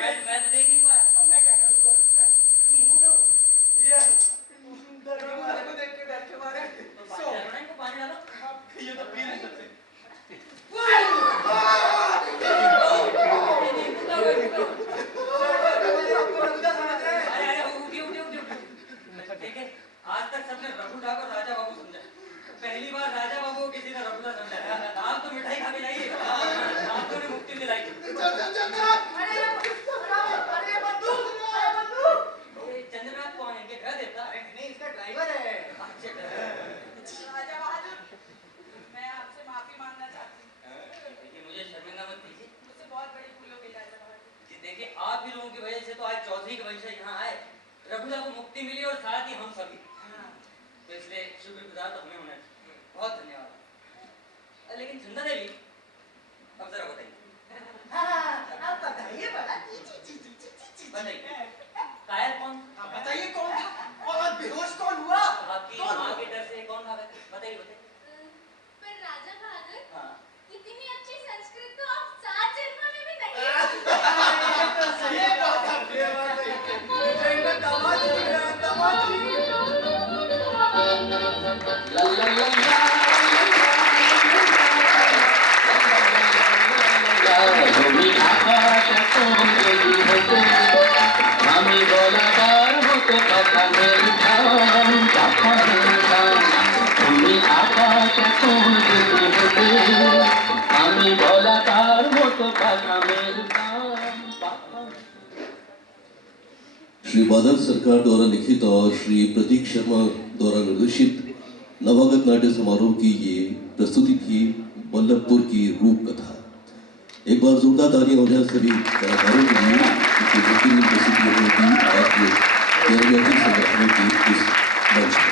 मैं तो देख ही नहीं पाया। मैं क्या करूँ तो, इनको क्या हुआ? ये दरवाजे को देख के डर के मारे, तो इनको पानी डालो। ये तो पी नहीं सकते। ठीक है, आज तक सबने रघु ठाकुर राजा बाबू समझा, पहली बार राजा बाबू को किसी ने रघुदा समझा। आप तो मिठाई खा के जाइए, आपको ने मुक्ति दिलाई। चंद्रनाथ कौन है? इनके घर देवता? नहीं, इसका ड्राइवर है। राजा बहादुर तो हमें होना चाहिए। बहुत धन्यवाद। लेकिन चंदा देवी, अब जरा बताइए। हाँ, अब बताइए बड़ा बताइए, कायर कौन? बताइए कौन था और बेहोश कौन हुआ? आपकी माँ के डर से कौन भागा? बताइए बताइए। पर राजा बहादुर, हाँ। इतनी अच्छी संस्कृत तो आप 7 जन्मों में भी नहीं। ये बात है। ये बात सही है। मुझे इनका दामाद जी है, दामाद जी। ला ला ला তুমি আকাশ যদি হতো আমি বলাবার হতো কথা মেলতাম কথা মেলতাম তুমি আকাশ যদি হতো আমি বলাবার হতো কথা মেলতাম श्री बादल सरकार द्वारा लिखित और श्री प्रतीक शर्मा द्वारा निर्देशित नवागत नाट्य समारोह की ये प्रस्तुति थी वल्लभपुर की रूप कथा। एक बार जोरदार तालियां हो जाए सभी कलाकारों के लिए इसकी बेहतरीन प्रस्तुति होगी आज जनजाति संगठनों की इस मंच पर।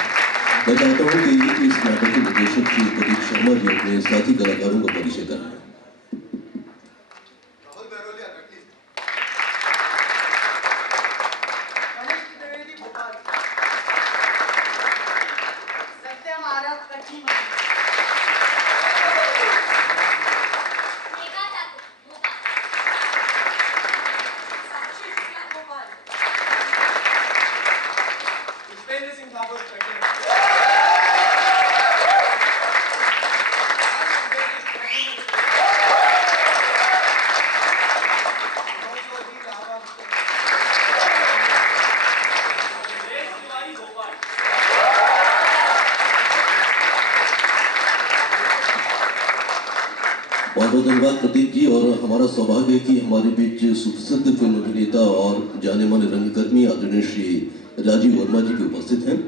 मैं चाहता हूँ कि इस नाटक के निर्देशक श्री प्रतीक शर्मा जी अपने साथी कलाकारों का परिचय कराएं। राहुल बैरोलिया कटनी गणेश त्रिवेदी भोपाल, सत्य महाराज कच्ची मार, मेघा ठाकुर, भोपाल। साक्षी शुक्ला भोपाल। पुष्पेंद्र सिंह ठाकुर कटनी। बहुत बहुत धन्यवाद प्रदीप जी। और हमारा सौभाग्य है कि हमारे बीच सुप्रसिद्ध फिल्म अभिनेता और जाने माने रंगकर्मी आदरणीय श्री राजीव वर्मा जी भी उपस्थित हैं।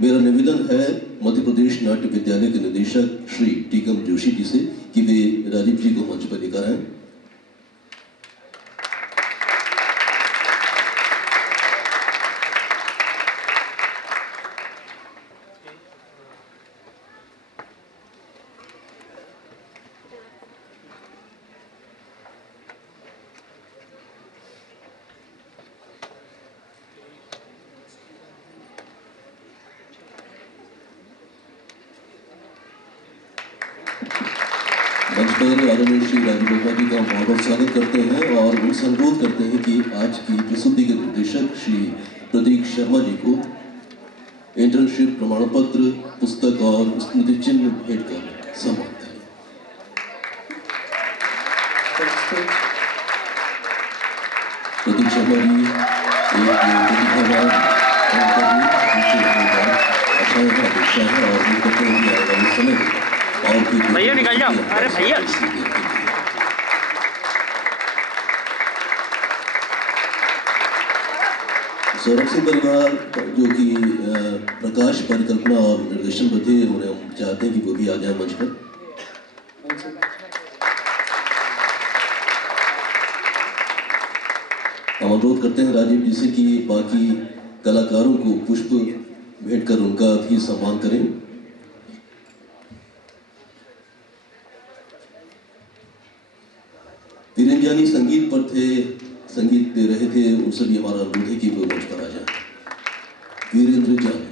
मेरा निवेदन है मध्य प्रदेश नाट्य विद्यालय के निदेशक श्री टीकम जोशी जी से कि वे राजीव जी को मंच पर लेकर आए। मंच पर आदरणीय श्री राजीव वर्मा जी का बहुत बहुत स्वागत करते हैं और उनसे अनुरोध करते हैं कि आज की प्रस्तुति के निर्देशक श्री प्रतीक शर्मा जी को इंटर्नशिप प्रमाण पत्र, पुस्तक और स्मृति चिन्ह भेंट कर सम्मान करें। प्रतीक शर्मा जी एक प्रतिभावान आशाएं का अपेक्षा है और उम्मीद करते हैं कि आगामी समय में और भी भैया निकल जाओ। अरे भैया। सौरभ सिंह परिवार जो कि प्रकाश परिकल्पना और निर्देशन पर थे, उन्हें हम चाहते हैं कि वो भी आ जाए मंच पर। हम अनुरोध करते हैं राजीव जी से कि बाकी कलाकारों को पुष्प भेंट कर उनका भी सम्मान करें। वीरेंद्र संगीत पर थे, संगीत दे रहे थे, उनसे भी हमारा अनुरोध है कि वो मंच पर आ जाए। वीरेंद्र जानी।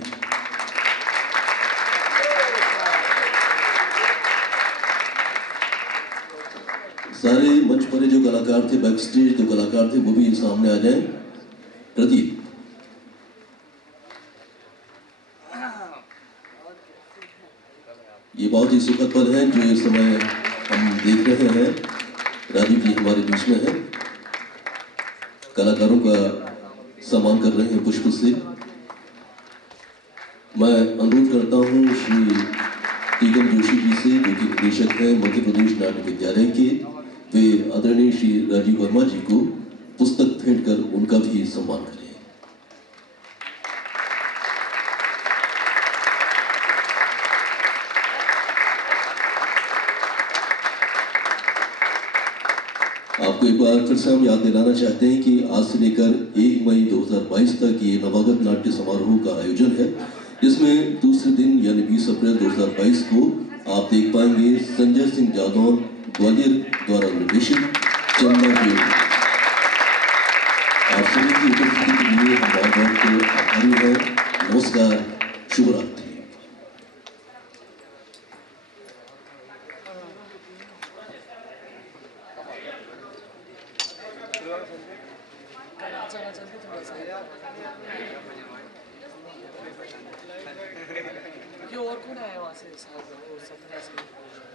सारे मंच पर जो कलाकार थे, बैक स्टेज जो कलाकार थे, वो भी सामने आ जाएं। प्रदीप। ये बहुत ही सुखद पल है जो इस समय हम देख रहे हैं। राजीव जी हमारे बीच में हैं, कलाकारों का सम्मान कर रहे हैं पुष्प से। मैं अनुरोध करता हूं श्री टीकम जोशी जी से, जो कि निदेशक हैं मध्य प्रदेश नाट्य विद्यालय के, वे आदरणीय श्री राजीव वर्मा जी को पुस्तक भेंट कर उनका भी सम्मान करें। आपको एक बार फिर से हम याद दिलाना चाहते हैं कि आज से लेकर 1 मई 2022 तक ये नवागत नाट्य समारोह का आयोजन है। इसमें दूसरे दिन यानी 20 अप्रैल 2022 को आप देख पाएंगे संजय सिंह जादौन ग्वालियर द्वारा निर्देशित चंदा के। आप सभी की उपस्थिति के लिए हम बहुत बहुत आभारी हैं। नमस्कार, शुभ रात्रि। ये और कौन आया वहाँ से 17 से?